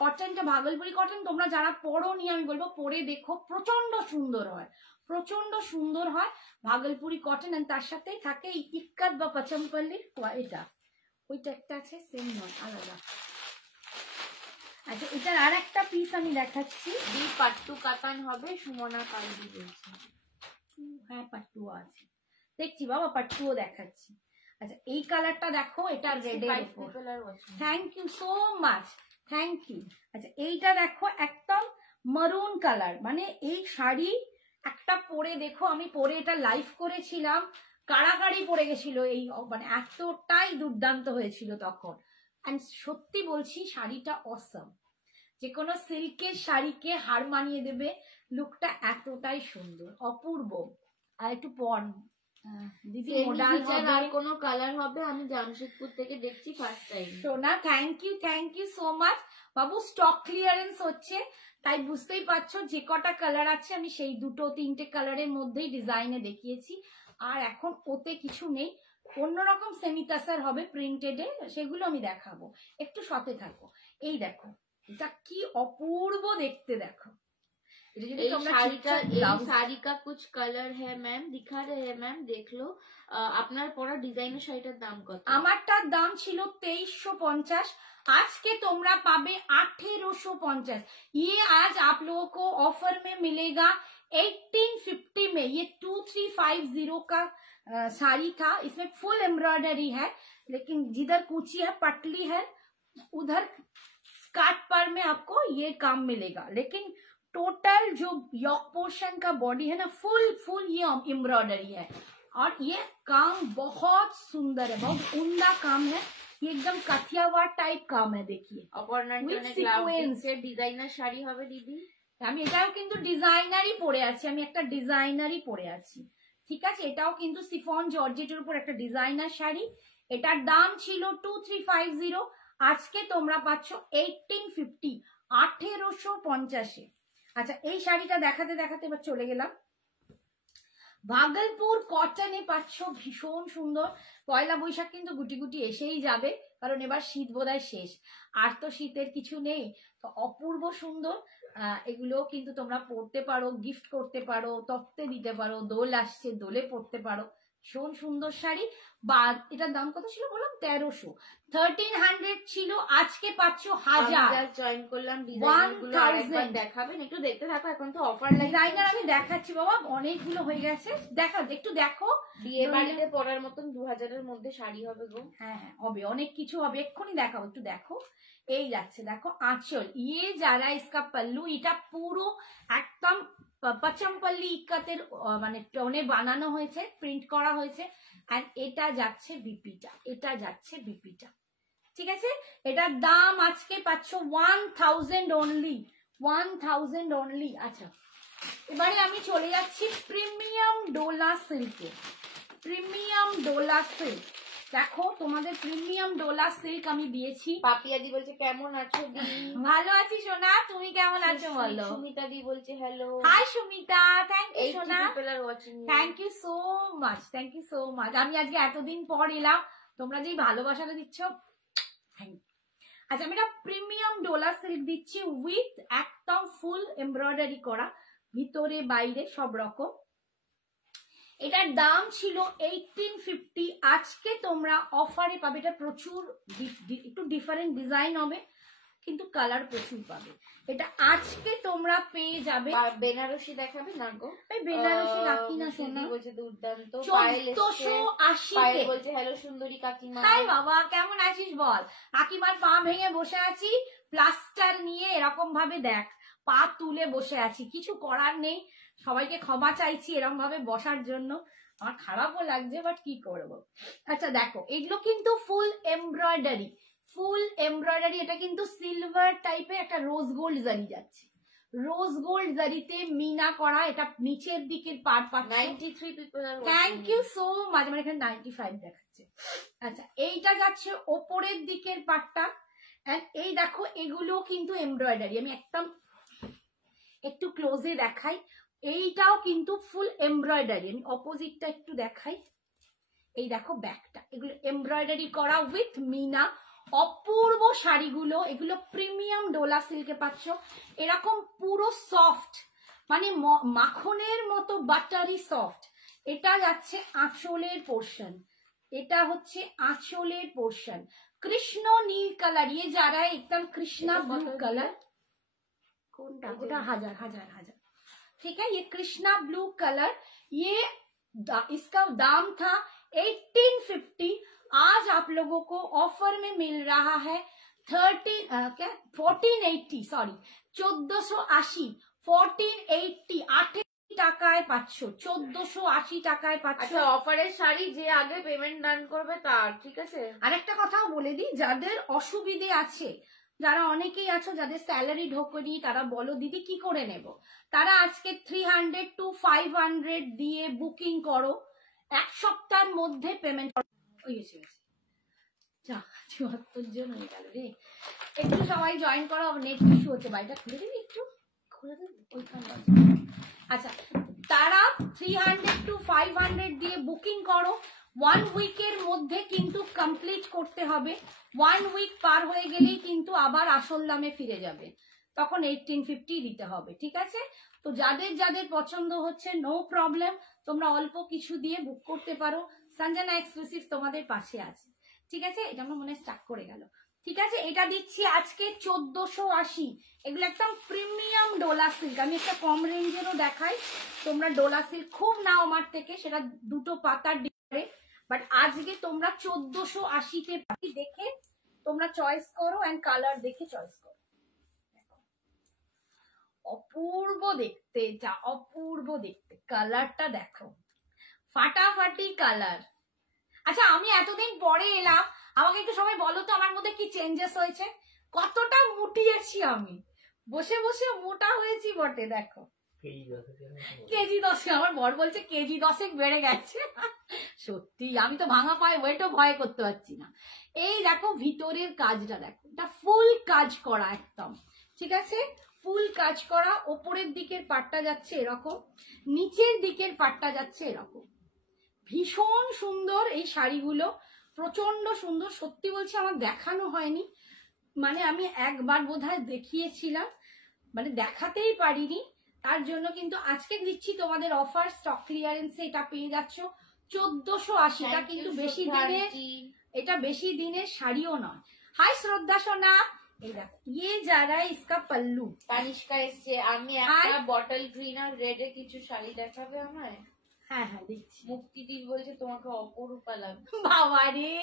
কটনটা ভাগলপুরি কটন তোমরা যারা পরোনি, আমি বলবো পরে দেখো, প্রচন্ড সুন্দর হয়, প্রচন্ড সুন্দর হয় ভাগলপুরি কটন। আর তার সাথেই থাকে ইক্কাত বা পচমপল্লির এটা, ওইটা একটা আছে, সেম নয়, আলাদা। আচ্ছা এটার আর একটা পিস আমি দেখাচ্ছি, পাট্টু কাতান হবে, সুমনা কান্দি বলছে। হ্যাঁ পাট্টুও আছে, দেখছি বাবা, পাট্টুও দেখাচ্ছি। আচ্ছা এই কালারটা দেখো, এটা রেডের উপর, thank you so much, thank you. আচ্ছা এইটা দেখো একদম মারুন কালার, মানে এই শাড়ি একটা পরে দেখো, আমি পরে এটা লাইভ করেছিলাম, কাড়াকাড়ি পড়ে গেছিল, এই মানে এতটাই দুর্দান্ত হয়েছিল তখন। এন্ড সত্যি বলছি শাড়িটা অসম, যে কোনো সিল্কের শাড়িকে হার মানিয়ে দেবে, লুকটা এতটাই সুন্দর, অপূর্ব। আর একটু পর দিদি মডাল হবে, আর কোনো কালার হবে, আমি জামশেদপুর থেকে দেখছি ফার্স্ট টাইম। সোনা thank you so much. Babu stock clearance হচ্ছে, তাই বুঝতেই পারছো যে কটা কালার আছে আমি সেই 2-3টে কালারের মধ্যেই ডিজাইনে দেখিয়েছি, আর এখন ওতে কিছু নেই, অন্যরকম সেমিটাসার হবে প্রিন্টেডে, সেগুলো আমি দেখাবো, একটু সাথে থাকো। এই দেখো এটা কি অপূর্ব দেখতে, দেখো শাড়ি কা কুছ কালার হ্যাঁ ম্যাম, দিখা রে হ্যাঁ ম্যাম, দেখলো। আপনার পরা ডিজাইনের শাড়িটার দাম কত? আমারটার দাম ছিল 2350, আজকে তোমরা পাবে 1850। ये आज आप लोगों को ऑफर में मिलेगा 1850 में। ये 2350 का साड़ी था, इसमें फुल एम्ब्रॉयडरी है, लेकिन जिधर कूची है पटली है उधर स्कर्ट पर में आपको ये काम मिलेगा, लेकिन टोटल जो यॉक पोर्शन का बॉडी है ना, फुल ये एम्ब्रॉयडरी है, और ये काम बहुत सुंदर है, बहुत उम्दा काम है, ये एकदम काठियावाड़ टाइप काम है। देखिए ডিজাইনার শাড়ি হবে দিদি, আমি এটাও কিন্তু ডিজাইনারই পরে আছি, আমি একটা ডিজাইনারই পরে আছি, ঠিক আছে। এটাও কিন্তু সিফন জর্জেটের উপর একটা ডিজাইনার শাড়ি, এটার দাম ছিল 2350, আজকে তোমরা পাচ্ছ 1850, 1850। আচ্ছা এই শাড়িটা দেখাতে দেখাতে এবার চলে গেলাম, ভাগলপুর কটনে পাচ্ছ, ভীষণ সুন্দর। পয়লা বৈশাখ কিন্তু গুটি গুটি এসেই যাবে, কারণ এবার শীত বোধহয় শেষ, আর তো শীতের কিছু নেই, তো অপূর্ব সুন্দর। এগুলো কিন্তু তোমরা পরতে পারো, গিফট করতে পারো, তত্ত্বে দিতে পারো, দোল আসছে দোলে পরতে পারো, ভীষণ সুন্দর শাড়ি। বা এটার দাম কত ছিল বললাম, 1300, 1300 ছিল, আজকে পাচ্ছ 1000। জয়েন করলাম, দেখাবেন একটু, দেখতে থাকো, এখন তো অফার ডিজাইনার আমি দেখাচ্ছি বাবা, অনেকগুলো হয়ে গেছে, দেখা একটু দেখো, বিয়ে বাড়িতে পরার মতন 2000-এর মধ্যে শাড়ি হবে গো। হ্যাঁ হ্যাঁ হবে, অনেক কিছু হবে, এক্ষুনি দেখাবো, একটু দেখো। এই যাচ্ছে দেখো আঁচল, ইয়ে যারা ইসকা পল্লু, এটা পুরো একদম পচমপল্লি ইক্কাতের মানে টোনে বানানো হয়েছে, প্রিন্ট করা হয়েছে, আর এটা যাচ্ছে বিপিটা, এটা যাচ্ছে বিপিটা, ঠিক আছে। এটার দাম আজকে পাচ্ছ 1000 অনলি, 1000 অনলি। আচ্ছা এবারে আমি চলে যাচ্ছি premium Dola সিল্কে, premium Dola silk. দেখো তোমাদের প্রিমিয়াম ডোলা সিল্ক আমি দিয়েছি। পাপিয়াদি বলছে কেমন আছো দি? ভালো আছি সোনা, তুমি কেমন আছো বলো? সুমিতা দি বলছে hello. Hi Sumita, thank you Sona, watching, thank you so much, thank you so much. আমি আজকে এতদিন পর এলাম, তোমরা যেই ভালোবাসাটা দিচ্ছ, থ্যাংক ইউ। আচ্ছা আমি এটা প্রিমিয়াম ডোলা সিল্ক দিচ্ছি উইথ একদম ফুল এমব্রয়ডারি করা, ভিতরে বাইরে সব রকম। এটার দাম ছিল 1850, আজকে তোমরা অফারে পাবে। এটা প্রচুর একটু ডিফারেন্ট ডিজাইন হবে, কিন্তু কালার প্রচুর পাবে। এটা আজকে তোমরা পেয়ে যাবে। বেনারসি দেখাবে না গো? এই বেনারসি রাখি না সোনা, বলছে দুর্দান্ত। 1480 বলছে হ্যালো সুন্দরী কাকিমা। হাই বাবা, কেমন আছিস বল? কাকিমার পা ভেঙে বসে আছি, প্লাস্টার নিয়ে এরকম ভাবে দেখ পা তুলে বসে আছি, কিছু করার নেই। সবাইকে ক্ষমা চাইছি এরকম ভাবে বসার জন্য, আমার খারাপও লাগছে, বাট কি করব। আচ্ছা দেখো, এগুলো কিন্তু ফুল এমব্রয়ডারি, ফুল এমব্রয়ডারি। এটা কিন্তু সিলভার টাইপের একটা রোজ গোল্ড জারি যাচ্ছে, রোজ গোল্ড জারিতে মিনা করা। এটা নিচের দিকের পার্ট পাচ্ছে 93 পিপল আর থ্যাংক ইউ সো মাচ। আমার এখানে 95 দেখাচ্ছে। আচ্ছা এইটা যাচ্ছে ওপরের দিকের পার্টটা, এন্ড এই দেখো এগুলো কিন্তু এমব্রয়ডারি। আমি একদম একটু ক্লোজে দেখাই, এইটাও কিন্তু ফুল এমব্রয়ডারি। আমি অপোজিটটা একটু দেখাই, এই দেখো ব্যাকটা, এগুলো এমব্রয়ডারি করা উইথ মিনা। অপূর্ব শাড়িগুলো, এগুলো প্রিমিয়াম ডোলা সিল্কে পাচ্ছ। এরকম পুরো সফট, মানে মাখনের মতো বাটারি সফট। এটা যাচ্ছে আঁচলের পোর্শন, এটা হচ্ছে আঁচলের পোর্শন। কৃষ্ণ নীল কালার, ये जा रहा है एकदम कृष्णा ब्लू कलर। কোনটা ওটা? হাজার হাজার হাজার, ठीक है। ये कृष्णा ब्लू कलर, ये इसका दाम था 1850, आज आप लोगों को ऑफर में मिल रहा है 1480, सॉरी 1480, 1480, 8 টাকায় পাচ্ছ, 1480 টাকায় পাচ্ছ। আচ্ছা অফারের শাড়ি যে আগে পেমেন্ট ডান করবে তার, ঠিক আছে। আরেকটা কথাও বলে দিই, যাদের অসুবিধে আছে, যারা অনেকেই আছো যাদের স্যালারি ঢোকেনি, তারা বলো দিদি কি করে নেব, তারা আজকে 300 to 500 দিয়ে বুকিং করো, এক সপ্তাহের মধ্যে পেমেন্ট করো। ওই এসে গেছে, যা 74 জন হয়ে গেল রে। একটু সবাই জয়েন করো, নেট ইস্যু হচ্ছে, বাড়িটা খুলে দিবি একটু, খুলে দেবো ওইখানটা। আচ্ছা তারা 300 to 500 দিয়ে বুকিং করো, 1 উইকের মধ্যে কিন্তু কমপ্লিট করতে হবে। 1 উইক পার হয়ে গেলেই কিন্তু আবার আসল দামে ফিরে যাবে, তখন 1850 দিতে হবে, ঠিক আছে। তো যাদের যাদের পছন্দ হচ্ছে নো প্রবলেম, তোমরা অল্প কিছু দিয়ে বুক করতে পারো। সঞ্জনা এক্সক্লুসিভ তোমাদের পাশে আছে, ঠিক আছে। এটা আমার মনে স্টাক করে গেল, ঠিক আছে। এটা দিচ্ছি আজকে 1480। এগুলো একদম প্রিমিয়াম ডোলা সিল্ক। আমি একটা কম রেঞ্জেরও দেখাই, তোমরা ডোলা সিল্ক খুব নাও আমার থেকে, সেটা দুটো পাতার ডিফারে, বাট আজকে তোমরা 1480-তে দেখে তোমরা চয়েস করো, এন্ড কালার দেখে চয়েস করো। অপূর্ব দেখতে, যা অপূর্ব দেখতে, কালারটা দেখো, ফাটাফাটি কালার। আচ্ছা আমি এতদিন পরে এলাম, আমাকে একটু সবাই বলো তো আমার মধ্যে কি চেঞ্জেস হয়েছে, কতটা মুটিয়েছি আমি, বসে বসে মোটা হয়েছি বটে। দেখো কেজি 10, আমার বর বলছে কেজি 10 বেড়ে গেছে। সত্যি আমি তো ভাঙা পায়ে ওয়েটও ভয় করতে পারছি না। এই দেখো ভিতরের কাজটা দেখো, এটা ফুল কাজ করা একদম, ঠিক আছে, ফুল কাজ করা। ওপরের দিকের পাটটা যাচ্ছে এরকম, নিচের দিকের পাটটা যাচ্ছে এরকম। ভীষণ সুন্দর এই শাড়িগুলো, প্রচন্ড সুন্দর। সত্যি বলছি আমার দেখানো হয়নি, মানে আমি একবার বোধহয় দেখিয়েছিলাম, মানে দেখাতেই পারিনি, তার জন্য কিন্তু আজকে দিচ্ছি তোমাদের অফার স্টক ক্লিয়ারেন্সে। এটা পেয়ে যাচ্ছ 1480। এটা কিন্তু বেশি দিনের, এটা বেশি দিনের শাড়িও নয়। হাই শ্রদ্ধা সোনা, এই দেখো ये जा रहा है इसका पल्लू। তানিষ্কা এসছে, আমি একটা বটল গ্রিন আর রেড এ কিছু শাড়ি দেখাবে আমায়? হ্যাঁ হ্যাঁ দিচ্ছি। মুক্তিদি বলছে তোমাকে অপরূপা লাগবে। বাবা রে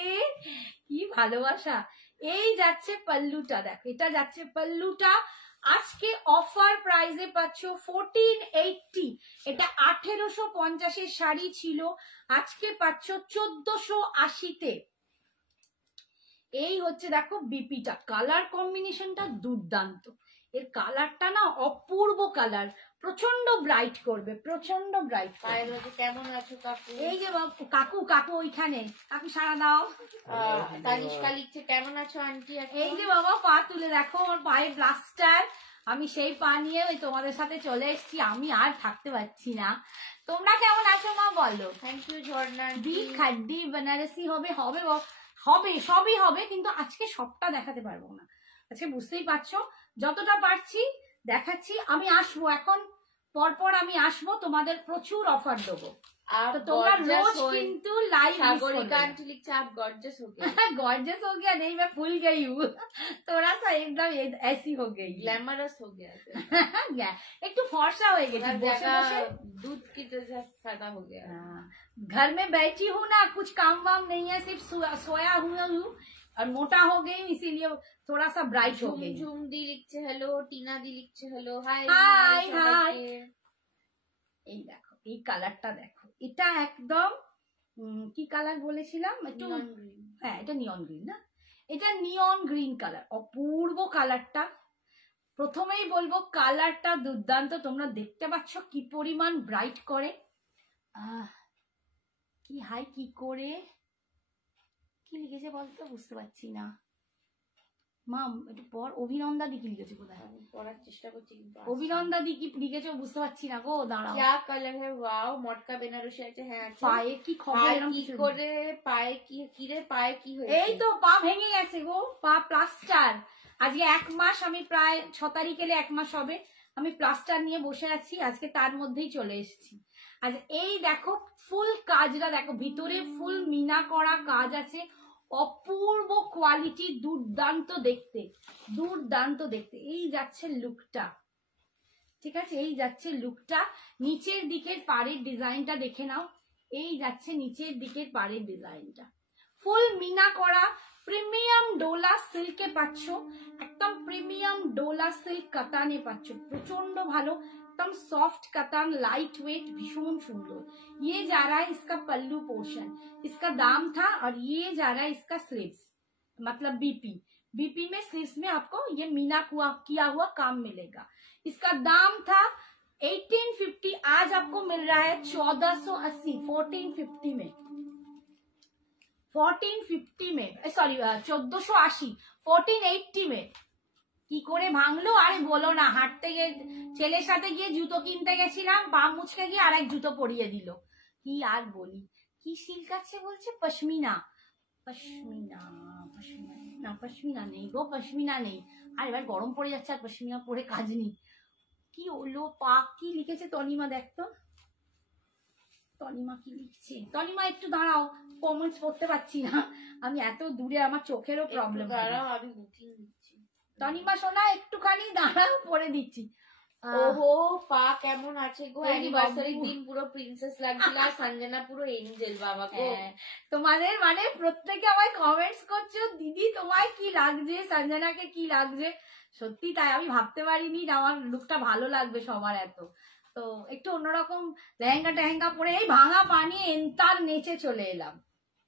কি ভালোবাসা। এই যাচ্ছে পাল্লুটা, দেখো এটা যাচ্ছে পাল্লুটা, আজকে অফার প্রাইসে পাচ্ছ 1480। এটা 1850 শাড়ি ছিল, আজকে পাচ্ছ 1480-তে। এই হচ্ছে দেখো বিপিটা, কালার কম্বিনেশনটা দুর্দান্ত। এর কালারটা না অপূর্ব কালার, প্রচন্ড ব্রাইট করবে, প্রচন্ড ব্রাইট। কেমন আছো কাকু? এই যে কাকু, কাকু ওইখানে, কাকু সারা দাও। তানিষ্কা লিখছে কেমন আছো আন্টি? এই যে বাবা পা তুলে দেখো, ওর পায়ে প্লাস্টার। আমি সেই পা নিয়ে ওই তোমাদের সাথে চলে এসেছি, আমি আর থাকতে পারছি না। তোমরা কেমন আছো মা বলো? থ্যাংক ইউ ঝর্ণা। দি খাড্ডি বেনারসি হবে, হবে হবে, সবই হবে, কিন্তু আজকে সবটা দেখাতে পারবো না। আজকে বুঝতেই পারছো, যতটা পারছি দেখাচ্ছি। আমি আসবো এখন, পরপর আমি আসবো, তোমাদের প্রচুর অফার দেবো। तो তোমরা रोज किंतु लाइव सागरिका आंटी लिखते आप गॉर्जियस हो गए। गॉर्जियस हो गया नहीं, मैं फूल गई हूँ थोड़ा सा एकदम ऐसी हो गई, ग्लैमरस हो गया एक तो फॉर्सा हो गई, दूध की तरह सादा हो गया। घर में बैठी हूँ ना, कुछ काम वाम नहीं है, सिर्फ सोया हुआ हूँ और मोटा हो गई, इसीलिए थोड़ा सा ब्राइट हो गई। झुम दी लिखছে हेलो, टीना दी লিখছে हेलो, हाय हाय हाय। এই দেখো, এই কালারটা দেখো, এটা একদম কি কালার বলেছিলাম, একটু হ্যাঁ এটা নিয়ন গ্রিন না, এটা নিয়ন গ্রিন কালার, অপূর্ব কালারটা। প্রথমেই বলবো কালারটা দুর্দান্ত, তোমরা দেখতে পাচ্ছ কি পরিমাণ ব্রাইট করে। কি হাই কি করে কি লিখেছে বলতো, বুঝতে পারছি না। মাম একটু পর, অভিনন্দা দি কি লিখেছে, কোথায় পড়ার চেষ্টা করছি কিন্তু অভিনন্দা দি কি লিখেছে বুঝতে পারছি না গো, দাঁড়াও। क्या कलर है, वाओ মটকা বেনারসি আছে। হ্যাঁ পায়ে কি খবর, এরকম কি করে পায়ে কি রে, পায়ে কি হয়েছে? এই তো পা ভেঙে গেছে গো, পা প্লাস্টার। আজকে 1 মাস, আমি প্রায় 6 তারিখ এলে 1 মাস হবে, আমি প্লাস্টার নিয়ে বসে আছি, আজকে তার মধ্যেই চলে এসেছি। আজ এই দেখো ফুল কাজটা দেখো, ভিতরে ফুল মিনা করা কাজ আছে, অপূর্ব কোয়ালিটি, দুর্দান্ত দেখতে, দুর্দান্ত দেখতে। এই যাচ্ছে লুকটা, ঠিক আছে, এই যাচ্ছে লুকটা। নিচের দিকের পাড়ের ডিজাইনটা দেখে নাও, এই যাচ্ছে নিচের দিকের পাড়ের ডিজাইনটা, ফুল মিনা করা, প্রিমিয়াম ডোলা সিল্কে পাচ্ছ, একদম প্রিমিয়াম ডোলা সিল্ক কাতানে পাচ্ছ, প্রচন্ড ভালো, एकदम सॉफ्ट कतान, लाइट वेट, भीषण सुंदर। ये जा रहा है इसका पल्लू पोर्शन, इसका दाम था, और ये जा रहा है इसका स्लीव्स, मतलब बीपी। बीपी में स्लीव्स में आपको ये मीना किया हुआ काम मिलेगा। इसका दाम था 1850, आज आपको मिल रहा है 1480, 1450 में, 1450 में, सॉरी 1480, 1480 में। কি করে ভাঙলো আরে বলো না, হাঁটতে গিয়ে ছেলের সাথে গিয়ে জুতো কিনতে গেছিলাম, পা মুচকে গিয়ে আরেক জুতো পরিয়ে দিল। কি আর বলি, কি সিল্ক আছে বলছে, পশমিনা, পশমিনা, পশমিনা না, পশমিনা নেই গো, পশমিনা নেই। আর এবার গরম পড়ে যাচ্ছে, আর পশমিনা পরে কাজ নেই। কি হলো, পা কি লিখেছে তনিমা, দেখতো তনিমা কি লিখছে। তনিমা একটু দাঁড়াও, কমেন্টস পড়তে পারছি না, আমি এত দূরে, আমার চোখেরও প্রবলেম। দাঁড়াও আমি বুকিং দিচ্ছি। তনিমা সোনা একটুখানি দাঁড়াও, পরে দিচ্ছি। ওহো পা কেমন আছে গো, অ্যানিভার্সারির দিন পুরো প্রিন্সেস লাগছিল, আর সঞ্জনা পুরো এঞ্জেল বাবা গো। তোমাদের মানে প্রত্যেকে আমায় কমেন্টস করছো, দিদি তোমায় কি লাগছে, সঞ্জনাকে কি লাগছে। সত্যি তাই, আমি ভাবতে পারিনি যে আমার লুকটা ভালো লাগবে সবার এত। তো একটু অন্যরকম লেহেঙ্গা টেহেঙ্গা পরে এই ভাঙা পানি এন্তার নেচে চলে এলাম,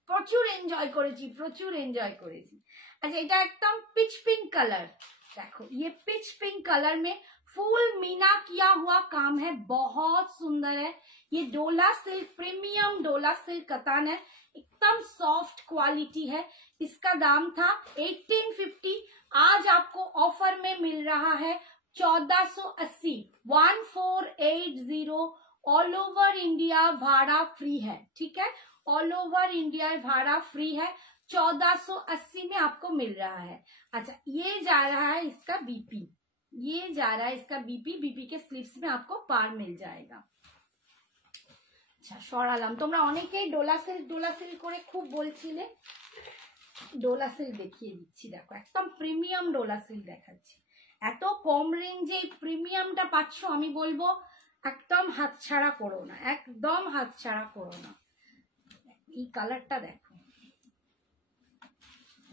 প্রচুর এনজয় করেছি, প্রচুর এনজয় করেছি। अच्छा, এটা एकदम पिच पिंक कलर, देखो ये पिच पिंक कलर में फुल मीना किया हुआ काम है, बहुत सुंदर है। ये डोला सिल्क, प्रीमियम डोला सिल्क कतान है, एकदम सॉफ्ट क्वालिटी है। इसका दाम था 1850, आज आपको ऑफर में मिल रहा है 1480, 1480, ऑल ओवर इंडिया भाड़ा फ्री है, ठीक है, ऑल ओवर इंडिया भाड़ा फ्री है, 1480 में आपको मिल रहा है। अच्छा, ये जा रहा है इसका बीपी, ये जा रहा है इसका बीपी, बीपी के स्लीव्स में आपको पार मिल जाएगा। अच्छा, সরালাম। তোমরা অনেকেই ডোলা সিল্ক করে খুব বলছিলে, ডোলা সিল্ক দেখিয়ে দিচ্ছি, দেখো একদম প্রিমিয়াম ডোলা সিল্ক দেখাচ্ছি। এত কম রেঞ্জে এই প্রিমিয়ামটা পাচ্ছ, আমি বলবো একদম হাতছাড়া করো না, একদম হাতছাড়া করো না। এই কালারটা দেখো,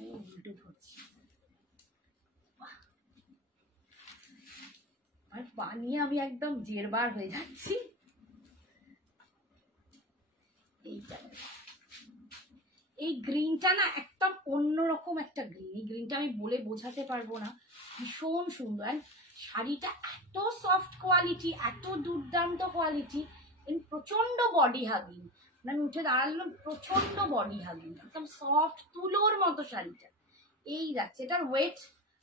উল্টো ধরছি, আর বানিয়ে আমি একদম জেরবার হয়ে যাচ্ছি। এই গ্রিনটা না একদম অন্যরকম একটা গ্রিন, এই গ্রিনটা আমি বলে বোঝাতে পারবো না, ভীষণ সুন্দর। শাড়িটা এত সফট কোয়ালিটি, এত দুর্দান্ত কোয়ালিটি, প্রচন্ড বডি হাগিং, মানে উঠে দাঁড়ালাম, প্রচন্ড বডি হাগিং, একদম সফট তুলোর মতো শাড়িটা। এই যাচ্ছে, এটার ওয়েট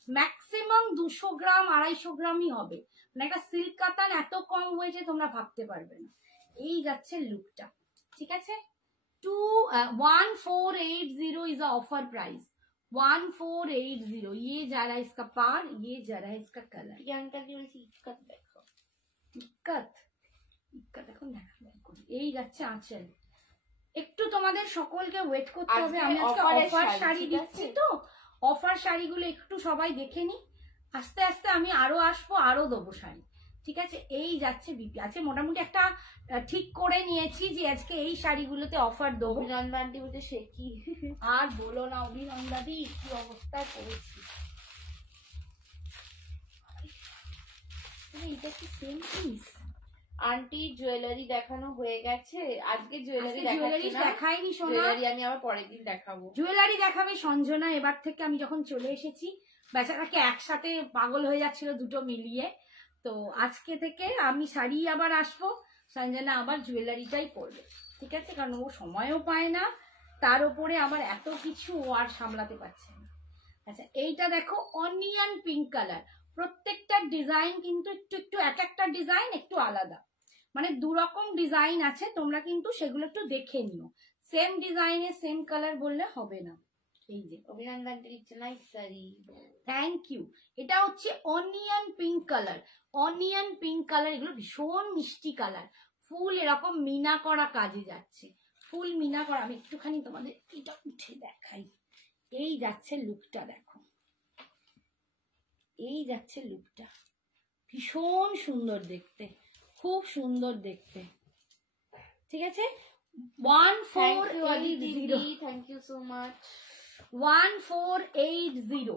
ম্যাক্সিমাম 200 গ্রাম 250 গ্রামই হবে, মানে একটা সিল্ক কাতান এত কম ওয়েটে তোমরা ভাবতে পারবে না। এই যাচ্ছে লুকটা, ঠিক আছে, 1480 इज ऑफर प्राइस 1480। ये जा रहा है इसका पार, ये जा रहा है इसका कलर। প্রিয়াঙ্কা দি বলছি ইক্কত দেখো, ইক্কত ইক্কত এখন দেখো এই যাচ্ছে আঁচল। একটু তোমাদের সকলকে ওয়েট করতে হবে, আমি আজকে অফার শাড়ি দিচ্ছি তো, অফার শাড়িগুলো একটু সবাই দেখে নি, আস্তে আস্তে আমি আরো আসবো, আরো দেবো শাড়ি, ঠিক আছে। এই যাচ্ছে বিপি আছে, মোটামুটি একটা ঠিক করে নিয়েছি যে আজকে এই শাড়িগুলোতে অফার দেবো। অভিনন্দন আন্টি বলতে সে কি আর বলো না অভিনন্দাদি কি অবস্থা করেছি। এটা কি সেম পিস? আন্টি জুয়েলারি দেখানো হয়ে গেছে, আজকে জুয়েলারি দেখাইনি সোনা, জুয়েলারি আমি আবার পরের দিন দেখাবো। জুয়েলারি দেখাবে সঞ্জনা এবার থেকে। আমি যখন চলে এসেছি বেচারাকে একসাথে পাগল হয়ে যাচ্ছিল দুটো মিলিয়ে, তো আজকে থেকে আমি শাড়ি আবার আসবো, সঞ্জনা আবার জুয়েলারিটাই পরবে, ঠিক আছে, কারণ ও সময়ও পায় না, তার উপরে আবার এত কিছু ও আর সামলাতে পারছে না। আচ্ছা এইটা দেখো অনিয়ন পিঙ্ক কালার, প্রত্যেকটা ডিজাইন কিন্তু একটু একটু এক একটা ডিজাইন একটু আলাদা, মানে দু রকম ডিজাইন আছে, তোমরা কিন্তু সেগুলো একটু দেখে নিও, সেম ডিজাইনে সেম কালার বললে হবে না। এই যে অভিনন্দন দিচ্ছে নাইস শাড়ি, থ্যাংক ইউ। এটা হচ্ছে onion pink colour, onion pink colour, এগুলো ভীষণ মিষ্টি কালার, ফুল এরকম মিনা করা কাজে যাচ্ছে, ফুল মিনা করা। আমি একটুখানি তোমাদের এটা উঠে দেখাই, এই যাচ্ছে লুকটা দেখো, এই যাচ্ছে লুকটা, ভীষণ সুন্দর দেখতে, খুব সুন্দর দেখতে, ঠিক আছে। 1480, थैंक यू सो मच 1480,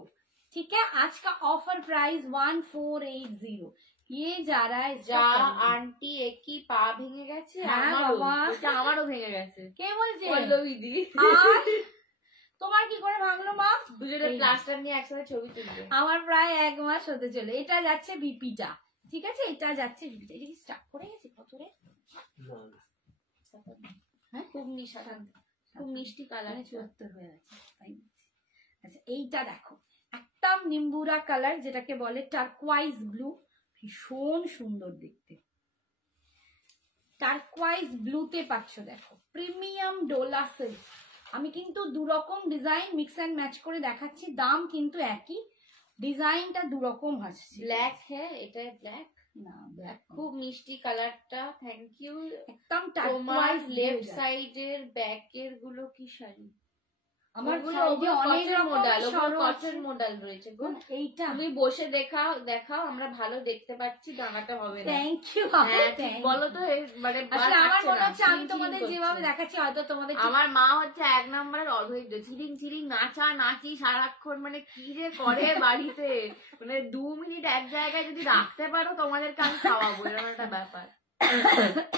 ठीक है। आज का ऑफर प्राइस 1480। ये जा रहा है যা আন্টি একই পা ভেঙে গেছে, হ্যাঁ বাবা আমারও ভেঙে গেছে। কে বলছে? পল্লবীদি। আর তোমার কি করে ভাঙলো মা? দুজনে প্লাস্টার নিয়ে একসাথে ছবি তুলবে। আমার প্রায় 1 মাস হতে চলে। এটা যাচ্ছে বিপিটা, ঠিক আছে, এটা যাচ্ছে বিপিটা। এটা কি স্টার্ট করে গেছে কত রে? হ্যাঁ খুব মিষ্টি, খুব মিষ্টি কালার, 74 হয়ে আছে তাই। আচ্ছা এইটা দেখো একদম নিম্বুরা কালার, যেটাকে বলে টার্কোয়াইজ ব্লু, ভীষণ সুন্দর দেখতে, টার্কোয়াইজ ব্লুতে পাচ্ছ দেখো, প্রিমিয়াম ডোলা সিল্ক। আমি কিন্তু দু রকম ডিজাইন মিক্স এন্ড ম্যাচ করে দেখাচ্ছি, দাম কিন্তু একই, ডিজাইনটা দু রকম আছে। ব্ল্যাক হ্যাঁ, এটা ব্ল্যাক না, ব্ল্যাক খুব মিষ্টি কালারটা, থ্যাংক ইউ। একদম তোমার টার্কোয়াইজ লেফট সাইডের ব্যাকের গুলো কি শাড়ি? আমার অনেক মডেল, কটন মডেল রয়েছে গো। এইটা তুমি বসে দেখাও, আমরা ভালো দেখতে পাচ্ছি, দানাটা হবে না। Thank you. বলো তো মানে আসলে আমার মনে হচ্ছে আমি তোমাদের যেভাবে দেখাচ্ছি হয়তো তোমাদের, আমার মা হচ্ছে 1 নম্বরের অধৈর্য, চিরিং চিরিং নাচি সারাক্ষণ, মানে কি যে করে বাড়িতে, মানে 2 মিনিট এক জায়গায় যদি রাখতে পারো তোমাদেরকে আমি খাওয়াবো, এরকম একটা ব্যাপার।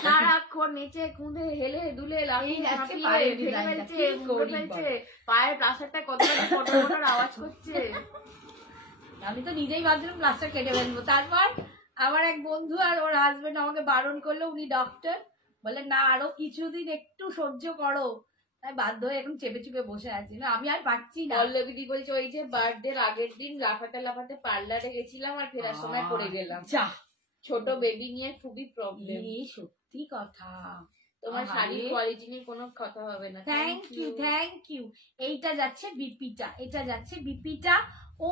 সারাক্ষণ নেচে কুঁদে হেলে দুলে ফেলছে, পায়ের প্লাস্টারটা কতটা ফটো আওয়াজ করছে। আমি তো নিজেই ভাবছিলাম প্লাস্টার কেটে ফেলবো, তারপর আমার এক বন্ধু আর ওর হাজবেন্ড আমাকে বারণ করলো, উনি ডক্টর, বলে না আরো কিছুদিন একটু সহ্য করো, তাই বাধ্য হয়ে এখন চেপে চুপে বসে আছি, না আমি আর পাচ্ছি না। পল্লবীদি বলছে ওই যে বার্থডে আগের দিন লাফাতে পার্লারে গেছিলাম আর ফেরার সময় পড়ে গেলাম, যা ছোট বেবি নিয়ে খুবই প্রবলেম। সত্যি কথা, তোমার শাড়ির কোয়ালিটি নিয়ে কোনো কথা হবে না। Thank you. এইটা যাচ্ছে বিপিটা, এটা যাচ্ছে বিপিটা,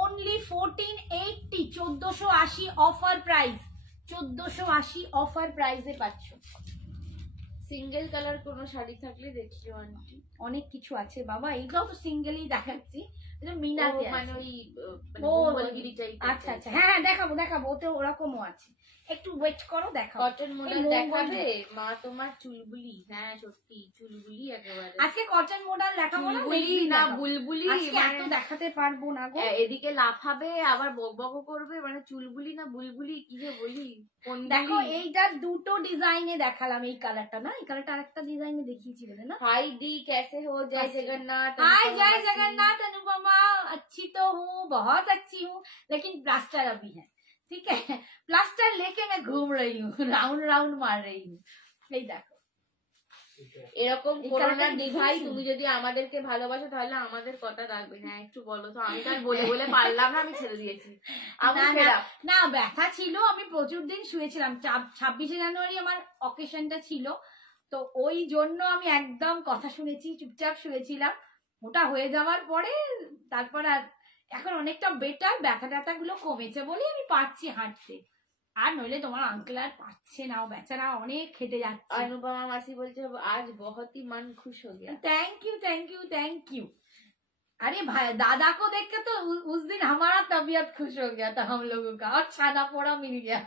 অনলি 1480, 1480 অফার প্রাইস, 1480 অফার প্রাইসে পাচ্ছ। সিঙ্গেল কালার কোনো শাড়ি থাকলে দেখিও আন্টি, অনেক কিছু আছে বাবা, এইগুলো তো সিঙ্গেলই দেখাচ্ছি, এটা মিনাতে মানে আছে। ওই আচ্ছা আচ্ছা হ্যাঁ দেখাবো, ওতে ওরকমও আছে, একটু ওয়েট করো দেখাবো। কটন মডেল দেখাবে মা তোমার চুলবুলি? হ্যাঁ সত্যি চুলবুলি একেবারে। আজকে কটন মডেল দেখাবো না, বুলবুলি এত দেখাতে পারবো না গো। এদিকে লাফাবে আবার বকবক করবে, মানে চুলবুলি না বুলবুলি কি যে বলি। দেখো এইটা দুটো ডিজাইনে দেখালাম, এই কালারটা না, এই কালারটা আরেকটা ডিজাইনে দেখিয়েছি বলে না। হাই দি कैसे हो? जय जगन्नाथ। हाय जय जगन्नाथ अनुपमा, अच्छी तो हूँ, बहुत अच्छी हूँ, लेकिन प्लास्टर अभी है, ठीक है, प्लास्टर लेके मैं घूम रही हूँ, राउंड मार रही हूँ। এই দেখো এরকম করোনা দিঘাই, তুমি যদি আমাদেরকে ভালোবাসো তাহলে আমাদের কথা রাখবে। হ্যাঁ একটু বলো তো, আমি তার বলে পারলাম না, আমি ছেড়ে দিয়েছি। না ব্যথা ছিল, আমি প্রচুর দিন শুয়েছিলাম, 26শে জানুয়ারি আমার অকেশনটা ছিল, তো ওই জন্য আমি একদম কথা শুনেছি, চুপচাপ শুয়েছিলাম। ওটা হয়ে যাওয়ার পরে তারপর আর এখন অনেকটা বেটার, ব্যথা ট্যাথা গুলো কমেছে বলে আমি পারছি হাঁটতে। আর নইলে তোমার আঙ্কেল আর পারছে না, ও বেচারা অনেক খেটে যাচ্ছে। अनुपमा मासी बोलते आज बहुत ही मन खुश हो गया। Thank you thank you thank you. अरे भाई दादा को देख के तो उस दिन हमारा तबीयत खुश हो गया था, हम लोगों का, और छाना पोड़ा मिल गया।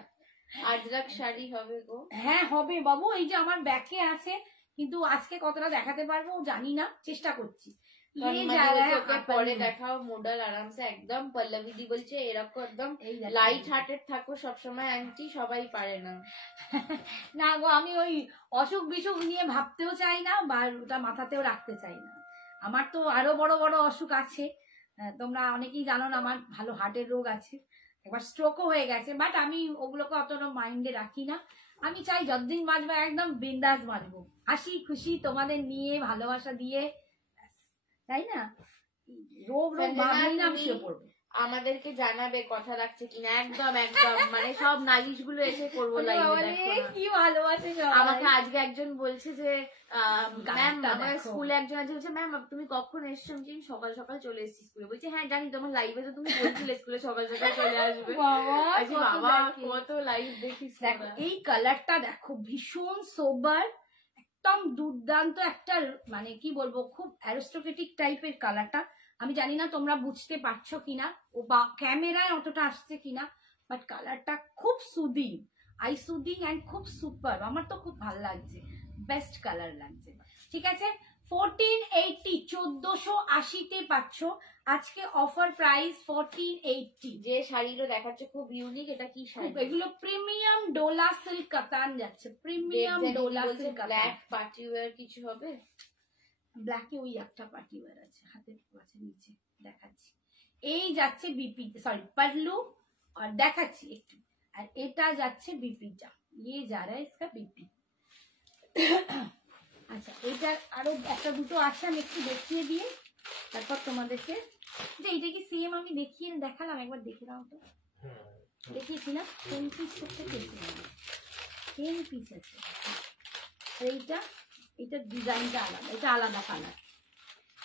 আজরাক শাড়ি হবে গো। হ্যাঁ হবে বাবু, এই যে আমার ব্যাগে আছে, কিন্তু আজকে কতটা দেখাতে পারবো জানি না, চেষ্টা করছি। পরে দেখাও মডেল আরামসে একদম। পল্লবী দি বলছে এরকম একদম লাইট হার্টেড থাকো সবসময় আন্টি, সবাই পারে না। না গো, আমি ওই অসুখ বিসুখ নিয়ে ভাবতেও চাই না, বা ওটা মাথাতেও রাখতে চাই না। আমার তো আরো বড় বড় অসুখ আছে, তোমরা অনেকেই জানো না, আমার ভালো হার্টের রোগ আছে, একবার স্ট্রোকও হয়ে গেছে, বাট আমি ওগুলোকে অতটা মাইন্ডে রাখি না। আমি চাই যতদিন বাঁচবো একদম বিন্দাস বাঁচবো, হাসি খুশি তোমাদের নিয়ে, ভালোবাসা দিয়ে, তাই না? রোগ রোগ ভাবলেই না আমি শুয়ে পড়বো। আমাদেরকে জানাবে কথা রাখছে কিনা, একদম একদম মানে সব নালিশ গুলো এসে করবো লাইভে। কি ভালোবাসে আমাকে আজকে একজন বলছে যে ম্যাম, আমার স্কুলে একজন আছে বলছে ম্যাম তুমি কখন এসছো? আমি সকাল সকাল চলে এসেছি স্কুলে। বলছে হ্যাঁ জানি, তোমার লাইভে তো তুমি বলছিলে স্কুলে সকাল সকাল চলে আসবে। বাবা কত লাইভ দেখিস। দেখো এই কালারটা দেখো, ভীষণ সোবার, একদম দুর্দান্ত একটা, মানে কি বলবো, খুব অ্যারিস্টোক্রেটিক টাইপের কালারটা। আমি জানি না তোমরা বুঝতে পারছো কিনা, ও বা ক্যামেরায় অতটা আসছে কিনা, বাট কালারটা খুব সুদিং, আই সুদিং অ্যান্ড খুব সুপার। আমার তো খুব ভালো লাগছে, বেস্ট কালার লাগছে। ঠিক আছে, 1480, 1480-তে পাচ্ছ আজকে অফার প্রাইস 1480। যে শাড়িগুলো দেখাচ্ছে খুব ইউনিক, এটা কি শাড়ি? এগুলো প্রিমিয়াম ডোলা সিল্ক কাতান যাচ্ছে, প্রিমিয়াম ডোলা সিল্ক কাতান। ব্ল্যাক পার্টি ওয়্যার কিছু হবে? ব্ল্যাকে ওই একটা পার্টি ওয়্যার আছে, হাতে আছে নিচে দেখাচ্ছি। এই যাচ্ছে বিপি, সরি পাল্লু, আর দেখাচ্ছি একটু, আর এটা যাচ্ছে বিপিটা, ये जा रहा है इसका बीपी। আচ্ছা, এটা আরো একটা দুটো আছে, আমি একটু দেখিয়ে দিয়ে তারপর তোমাদেরকে, যে এইটা কি সেম আমি দেখালাম, একবার দেখে দাও তো। দেখিয়েছি না, 10 পিস করতে, 10 পিস আছে। এইটা, এটা ডিজাইনটা আলাদা, এটা আলাদা কালার।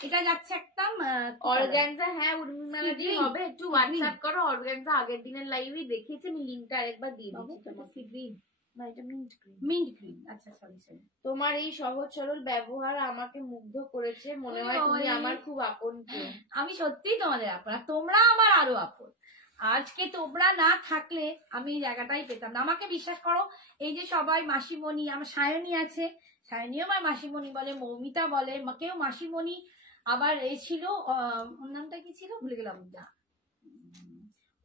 এটা যাচ্ছে একদম অর্গানজা। হ্যাঁ উর্মিমালাদি হবে, একটু হোয়াটসঅ্যাপ করো। অর্গানজা আগের দিনের লাইভে দেখিয়েছি, আমি লিংকটা আরেকবার দিয়ে দিচ্ছি। গ্রিন না, এটা মিন্ট গ্রিন। মিন্ট গ্রিন, আচ্ছা সরি। তোমার এই সহজ সরল ব্যবহার আমাকে মুগ্ধ করেছে, মনে হয় তুমি আমার খুব আপন কেউ। আমি সত্যিই তোমাদের আপন, আর তোমরা আমার আরো আপন। আজকে তোমরা না থাকলে আমি এই জায়গাটাই পেতাম না। আমাকে বিশ্বাস করো, এই যে সবাই মাসিমণি, আমার সায়নী আছে, সায়নীও আমার মাসিমণি বলে, মৌমিতা বলে, কেউ মাসিমণি, আবার এই ছিল, ওর নামটা কি ছিল ভুলে গেলাম,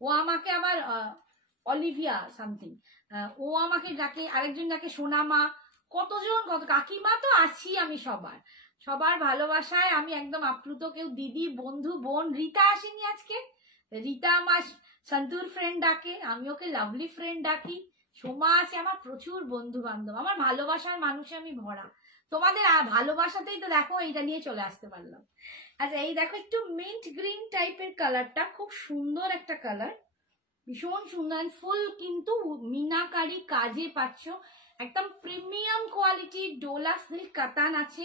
ও আমাকে আবার অলিভিয়া সামথিং, ও আমাকে ডাকে, আরেকজন ডাকে সোনামা, কতজন কত কাকিমা তো আছি আমি। সবার ভালোবাসায় আমি একদম আপ্লুত। কেউ দিদি, বন্ধু, বোন, রীতা আসেনি আজকে, রীতা আমার সন্তুর ফ্রেন্ড ডাকে, আমি ওকে লাভলি ফ্রেন্ড ডাকি। সোমা আছে, আমার প্রচুর বন্ধু বান্ধব, আমার ভালোবাসার মানুষে আমি ভরা। তোমাদের ভালোবাসাতেই তো দেখো এইটা নিয়ে চলে আসতে পারলাম। আচ্ছা, এই দেখো একটু মিন্ট গ্রিন টাইপের কালারটা, খুব সুন্দর একটা কালার, ভীষণ সুন্দর, ফুল কিন্তু মিনাকারি কাজে পাচ্ছ, একদম প্রিমিয়াম কোয়ালিটির ডোলা সিল্ক কাতান আছে।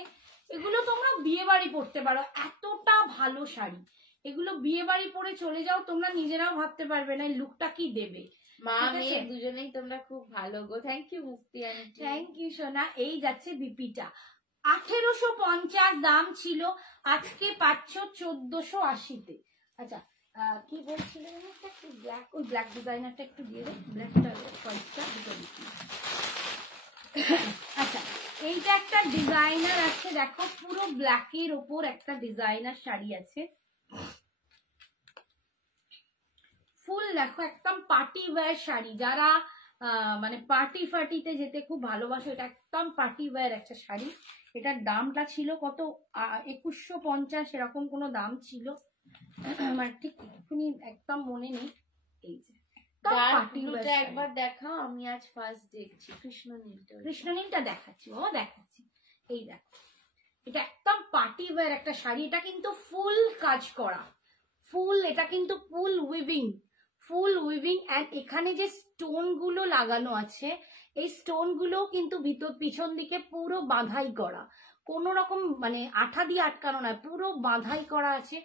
এগুলো তোমরা বিয়ে বাড়ি পরতে পারো, এতটা ভালো শাড়ি। এগুলো বিয়ে বাড়ি পরে চলে যাও, তোমরা নিজেরাও ভাবতে পারবে না লুকটা কি দেবে। মা মেয়ে দুজনেই তোমরা খুব ভালো গো। থ্যাংক ইউ মুক্তি আন্টি। থ্যাংক ইউ সোনা। এই যাচ্ছে বিপিটা, 1850 দাম ছিল, আজকে পাচ্ছ 1480-তে। আচ্ছা, কি বলছিলেন, ব্ল্যাক, ওই ব্ল্যাক ডিজাইনারটা একটু দিয়ে দেয়, ব্ল্যাকটা কয়েকটা দুটো দিচ্ছি। আচ্ছা, এইটা একটা ডিজাইনার আছে, দেখো পুরো ব্ল্যাকের ওপর একটা ডিজাইনার শাড়ি আছে, ফুল দেখো একদম পার্টি ওয়্যার শাড়ি। যারা মানে পার্টি ফার্টিতে যেতে খুব ভালোবাসো, এটা একদম পার্টি ওয়্যার একটা শাড়ি। এটার দামটা ছিল কত, 2150 এরকম কোনো দাম ছিল, আমার ঠিক এক্ষুনি একদম মনে নেই। এই যে একবার দেখাও, আমি আজ ফার্স্ট দেখছি কৃষ্ণনীলটা দেখাচ্ছি, ও দেখাচ্ছি। এই দেখো, এটা একদম পার্টি ওয়্যার একটা শাড়ি, এটা কিন্তু ফুল কাজ করা, ফুল, এটা কিন্তু ফুল উইভিং, ফুল উইভিং অ্যান্ড এখানে যে স্টোন গুলো লাগানো আছে এই স্টোন গুলো কিন্তু পিছন দিকে পুরো বাঁধাই করা, কোনো রকম মানে আঠা দিয়ে আটকানো নয়, পুরো বাঁধাই করা আছে,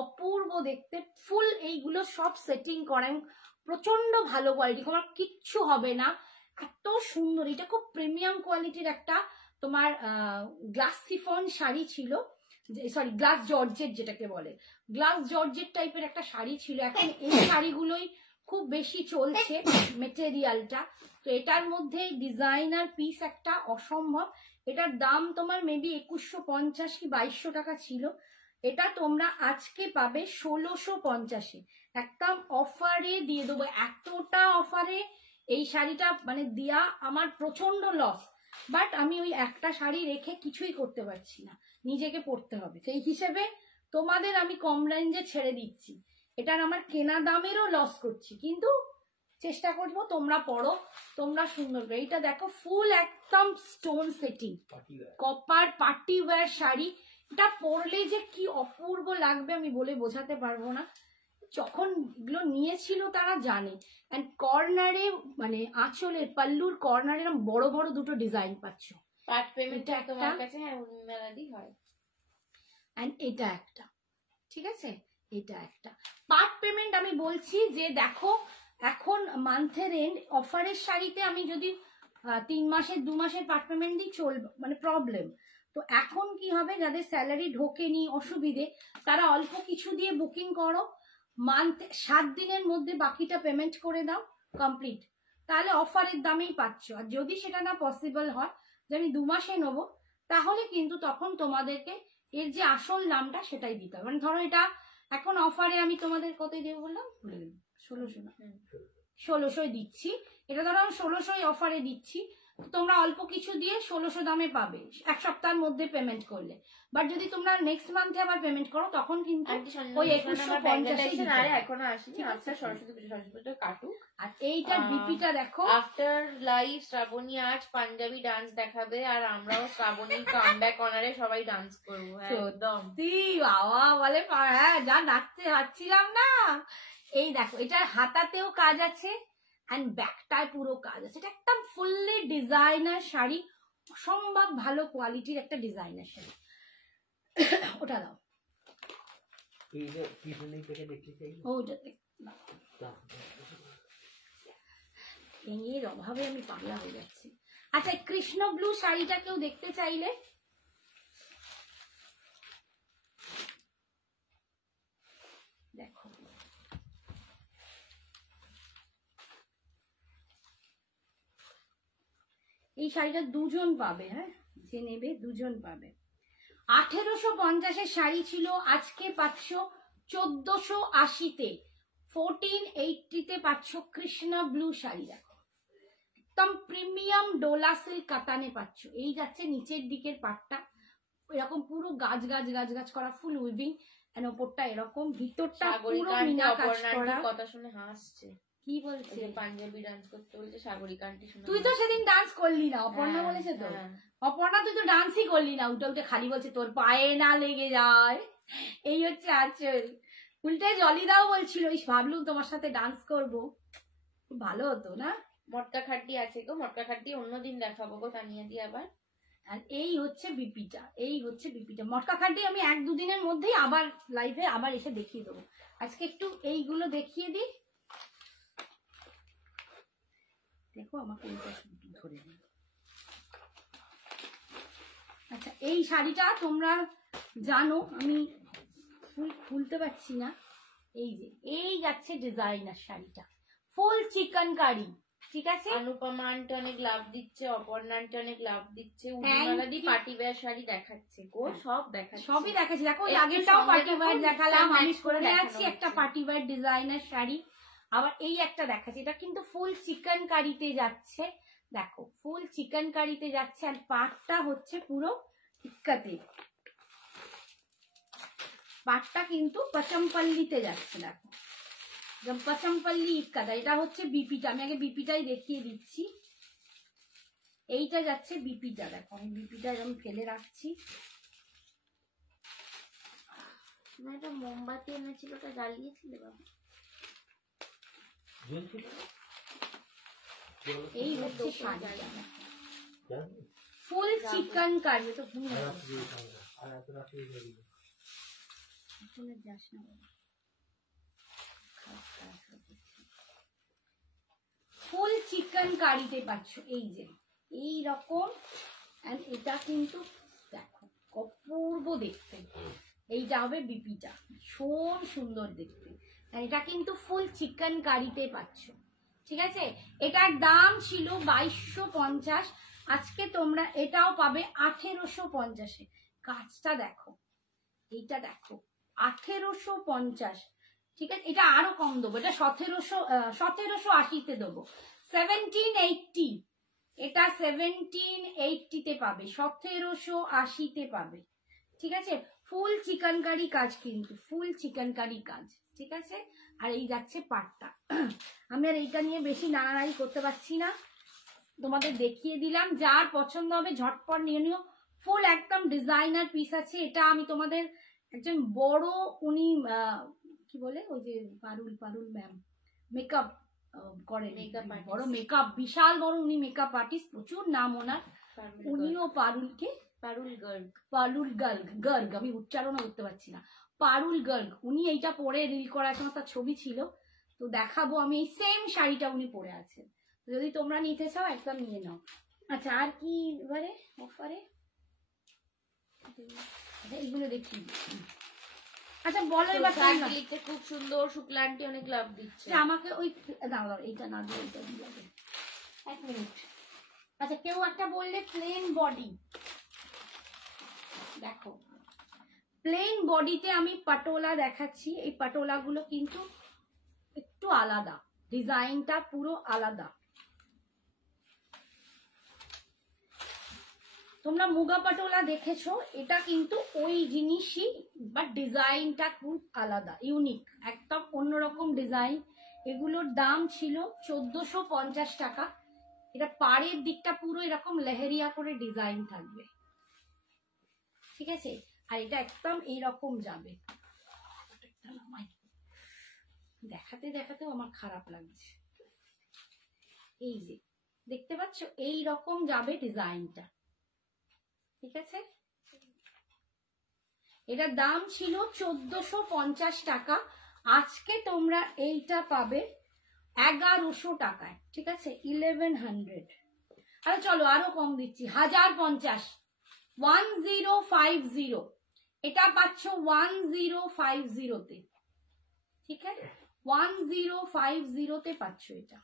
অপূর্ব দেখতে। ফুল এইগুলো সব সেটিং করা এবং প্রচন্ড ভালো কোয়ালিটি, তোমার কিচ্ছু হবে না, এত সুন্দর। এটা খুব প্রিমিয়াম কোয়ালিটির একটা তোমার গ্লাস সিফন শাড়ি ছিল, সরি গ্লাস জর্জেট যেটাকে বলে, গ্লাস জর্জেট টাইপের একটা শাড়ি ছিল। এখন এই শাড়িগুলোই খুব বেশি চলছে মেটেরিয়ালটা। তো এটার মধ্যে ডিজাইনার পিস একটা অসম্ভব। এটার দাম তোমার মেবি 2150 কি 2200 টাকা ছিল, এটা তোমরা আজকে পাবে 1650-এ, একদম অফারে দিয়ে দেবো। এতটা অফারে এই শাড়িটা মানে দেয়া আমার প্রচন্ড লস, বাট আমি ওই একটা শাড়ি রেখে কিছুই করতে পারছি না, নিজেকে পড়তে হবে, সেই হিসেবে তোমাদের আমি কম রেঞ্জে ছেড়ে দিচ্ছি। এটার আমার কেনা দামেরও লস করছি, কিন্তু চেষ্টা করবো তোমরা পড়ো, তোমরা সুন্দর। এইটা দেখো ফুল একদম stone setting copper party wear sari, এটা পরলে যে কি অপূর্ব লাগবে আমি বলে বোঝাতে পারবো না, যখন এগুলো নিয়েছিল তারা জানে। এন্ড কর্নারে মানে আঁচলের পাল্লুর কর্নারে বড় বড় দুটো ডিজাইন পাচ্ছ। পার্ট পেমেন্ট তোমার কাছে হ্যাঁ মেলাদি হয়। এন্ড এটা একটা, ঠিক আছে, এটা একটা পার্ট পেমেন্ট। আমি বলছি যে দেখো এখন মান্থের এন্ড অফারের শাড়িতে আমি যদি 3 মাসের 2 মাসের পার্ট পেমেন্ট দিই চলবে, মানে প্রবলেম। তো এখন কি হবে, যাদের স্যালারি ঢোকেনি অসুবিধে, তারা অল্প কিছু দিয়ে বুকিং করো, মান্থ 7 দিনের মধ্যে বাকিটা পেমেন্ট করে দাও কমপ্লিট, তাহলে অফারের দামেই পাচ্ছ। আর যদি সেটা না পসিবল হয় যে আমি 2 মাসে নেবো, তাহলে কিন্তু তখন তোমাদেরকে এর যে আসল দামটা সেটাই দিতে হবে। মানে ধরো এটা এখন অফারে আমি তোমাদের কতই দেবো বললাম, 1600 দিচ্ছি, এটা ধরো আমি 1600 অফারে দিচ্ছি, তোমরা অল্প কিছু দিয়ে 1600 দামে পাবে 1 সপ্তাহের মধ্যে পেমেন্ট করলে। বাট যদি তোমরা নেক্সট মান্থে আবার পেমেন্ট করো তখন কিন্তু ওই 2150 এখনো আসেনি। আচ্ছা সরস্বতী পুজো কাটুক। আর এইটার বিপিটা দেখো, আফটার লাইভ শ্রাবণী আজ পাঞ্জাবি ডান্স দেখাবে, আর আমরাও শ্রাবণী কামব্যাক অনারে সবাই ডান্স করবো একদম। বাবা বলে হ্যাঁ যা নাচতে পারছিলাম না। এই দেখো এটার হাতাতেও কাজ আছে এন্ড ব্যাকটায় পুরো কাজ আছে, এটা একদম ফুললি ডিজাইনার শাড়ি, অসম্ভব ভালো কোয়ালিটির একটা ডিজাইনার শাড়ি। ওটা দাও, এর অভাবে আমি পাগলা হয়ে যাচ্ছি। আচ্ছা কৃষ্ণ ব্লু শাড়িটা কেউ দেখতে চাইলে দেখো, এই শাড়িটা দুজন পাবে, হ্যাঁ যে নেবে দুজন পাবে। 1850-এর শাড়ি ছিল, আজকে পাচ্ছ 1480-তে, 1480-তে পাচ্ছ কৃষ্ণা ব্লু শাড়ি। দেখো একদম প্রিমিয়াম ডোলা সিল্ক কাতানে পাচ্ছ। এই যাচ্ছে নিচের দিকের পাটটা এরকম পুরো গাছ গাছ গাছ গাছ করা ফুল উইভিং, এন্ড ওপরটা এরকম, ভিতরটা পুরো মিনা কাজ করা। কথা শুনে হাসছে, কি বলছে পাঞ্জাবি ডান্স করতে বলছে সাগরিকা আন্টি শুনে। তুই তো সেদিন ডান্স করলি না, অপর্ণা বলেছে তো। অপর্ণা তুই তো ডান্সই করলি না, উল্টে উল্টে খালি বলছে তোর পায়ে না লেগে যায়। এই হচ্ছে আচল, উল্টে জলিদাও বলছিল ভাবলুম তোমার সাথে ডান্স করবো, খুব ভালো হতো না। মটকা খাড্ডি আছে গো, মটকা খাড্ডি অন্যদিন দেখাবো গো তানিয়া দি আবার। আর এই হচ্ছে বিপিটা, এই হচ্ছে বিপিটা। মটকা খাড্ডি আমি 1-2 দিনের মধ্যেই আবার লাইভে আবার এসে দেখিয়ে দেবো। আজকে একটু এইগুলো দেখিয়ে দিই, দেখো আমাকে এইটা ধরে দিই। আচ্ছা এই শাড়িটা তোমরা জানো, আমি খুলতে পারছি না। এই যে এই যাচ্ছে ডিজাইনার শাড়িটা, ফুল চিকেন কারি, ঠিক আছে। অনুপমা আন্টি অনেক লাভ দিচ্ছে, অপর্ণা আন্টি অনেক লাভ দিচ্ছে, উর্মিমালাদি পার্টি ওয়্যার শাড়ি দেখাচ্ছে গো, সব দেখাচ্ছে, সবই দেখাচ্ছি। দেখো আগেরটাও পার্টি ওয়্যার দেখালাম, আমি করে আছি একটা পার্টি ওয়্যার ডিজাইনার শাড়ি, আবার এই একটা দেখাচ্ছি, এটা কিন্তু ফুল চিকেন কারিতে যাচ্ছে। দেখো ফুল চিকেন কারিতে যাচ্ছে, আর পাটটা হচ্ছে পুরো ইক্কাতে, পাটটা কিন্তু পচমপল্লিতে যাচ্ছে। দেখো পচমপল্লি ইক্কাদা, এটা হচ্ছে বিপিটা। আমি আগে বিপিটাই দেখিয়ে দিচ্ছি, এইটা যাচ্ছে বিপিটা। দেখো আমি বিপিটা এরকম ফেলে রাখছি। একটা মোমবাতি এনেছিল, ওটা জ্বালিয়েছিলে বাবা? এই হচ্ছে শাড়িটা, ফুল চিকেন কারি। তো ফুল চিকেন কারিতে পাচ্ছ এই যে এই রকম। এটা কিন্তু দেখো অপূর্ব দেখতে, এইটা হবে বিপিটা, ভীষণ সুন্দর দেখতে। এটা কিন্তু ফুল চিকেন কারিতে পাচ্ছ, ঠিক আছে। এটার দাম ছিল 2250, আজকে তোমরা এটাও পাবে 1850-এ। কাজটা দেখো, এইটা দেখো 1850, ঠিক আছে। এটা আরো কম দেবো, এটা 1780-তে দেবো, 1780। এটা 1780-তে পাবে, 1780-তে পাবে, ঠিক আছে। ফুল চিকেন কারি কাজ, কিন্তু ফুল চিকেন কারি কাজ, ঠিক আছে। আর এই যাচ্ছে পাটটা। আমি আর এইটা নিয়ে বেশি নাড়ানাড়ি করতে পারছি না, তোমাদের দেখিয়ে দিলাম। যার পছন্দ হবে ঝটপট নিয়ে নিও। ফুল একদম ডিজাইনার পিস আছে। এটা আমি তোমাদের একজন বড়, উনি কি বলে ওই যে পারুল ম্যাম মেকআপ করেন, বড় মেকআপ, বিশাল বড় উনি মেকআপ আর্টিস্ট, প্রচুর নাম ওনার। উনিও পারুল গর্গ, আমি উচ্চারণও করতে পারছি না, পারুল গর্গ। উনি এইটা পরে রিল করার সময় তার ছবি ছিল, তো দেখাবো আমি। এই সেম শাড়িটা উনি পরে আছেন, যদি তোমরা নিতে চাও একদম নিয়ে নাও। আচ্ছা আর কি এবারে অফারে, এইগুলো দেখি। আচ্ছা বলো এবার, খুব সুন্দর। শুক্লা আন্টি অনেক লাভ দিচ্ছে আমাকে। ওই দাও এইটা না দিয়ে এইটা দিয়ে, এক মিনিট। আচ্ছা কেউ একটা বললে প্লেন বডি, দেখো প্লেন বডিতে আমি পাটোলা দেখাচ্ছি। এই পাটোলা গুলো কিন্তু একটু আলাদা, ডিজাইনটা পুরো আলাদা। তোমরা মুগা পাটোলা দেখেছো, এটা কিন্তু ওই জিনিসই, বাট ডিজাইনটা খুব আলাদা, ইউনিক, একদম অন্যরকম ডিজাইন। এগুলোর দাম ছিল 1450 টাকা। এটা পাড়ের দিকটা পুরো এরকম লেহেরিয়া করে ডিজাইন থাকবে, ঠিক আছে। আর এটা একদম এইরকম যাবে। দেখাতে দেখাতেও আমার খারাপ লাগছে। এই যে দেখতে পাচ্ছ এই রকম যাবে ডিজাইনটা, ঠিক আছে। এটার দাম ছিল 1450 টাকা, আজকে তোমরা এইটা পাবে 1100 টাকায়, ঠিক আছে, 1100। আরে চলো আরো কম দিচ্ছি, 1050, 1050। এটা পাচ্ছ 1050-তে, ঠিক আছে, 1050-তে পাচ্ছ এটা।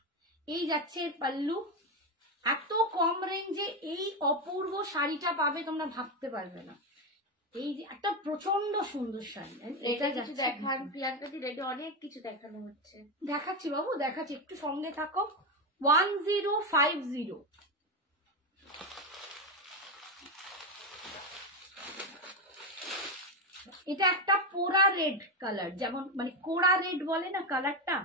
এই যাচ্ছে পাল্লু। এত কম রেঞ্জে এই অপূর্ব শাড়িটা পাবে তোমরা ভাবতে পারবে না। এই যে একটা প্রচন্ড সুন্দর শাড়ি। এটা কিছু দেখান প্রিয়াঙ্কা দি, রেডি অনেক কিছু দেখানো হচ্ছে। দেখাচ্ছি বাবু, দেখাচ্ছি, একটু সঙ্গে থাকো। 1050। এটা একটা পোড়া রেড কালার, যেমন মানে কোড়া রেড বলে না কালারটা,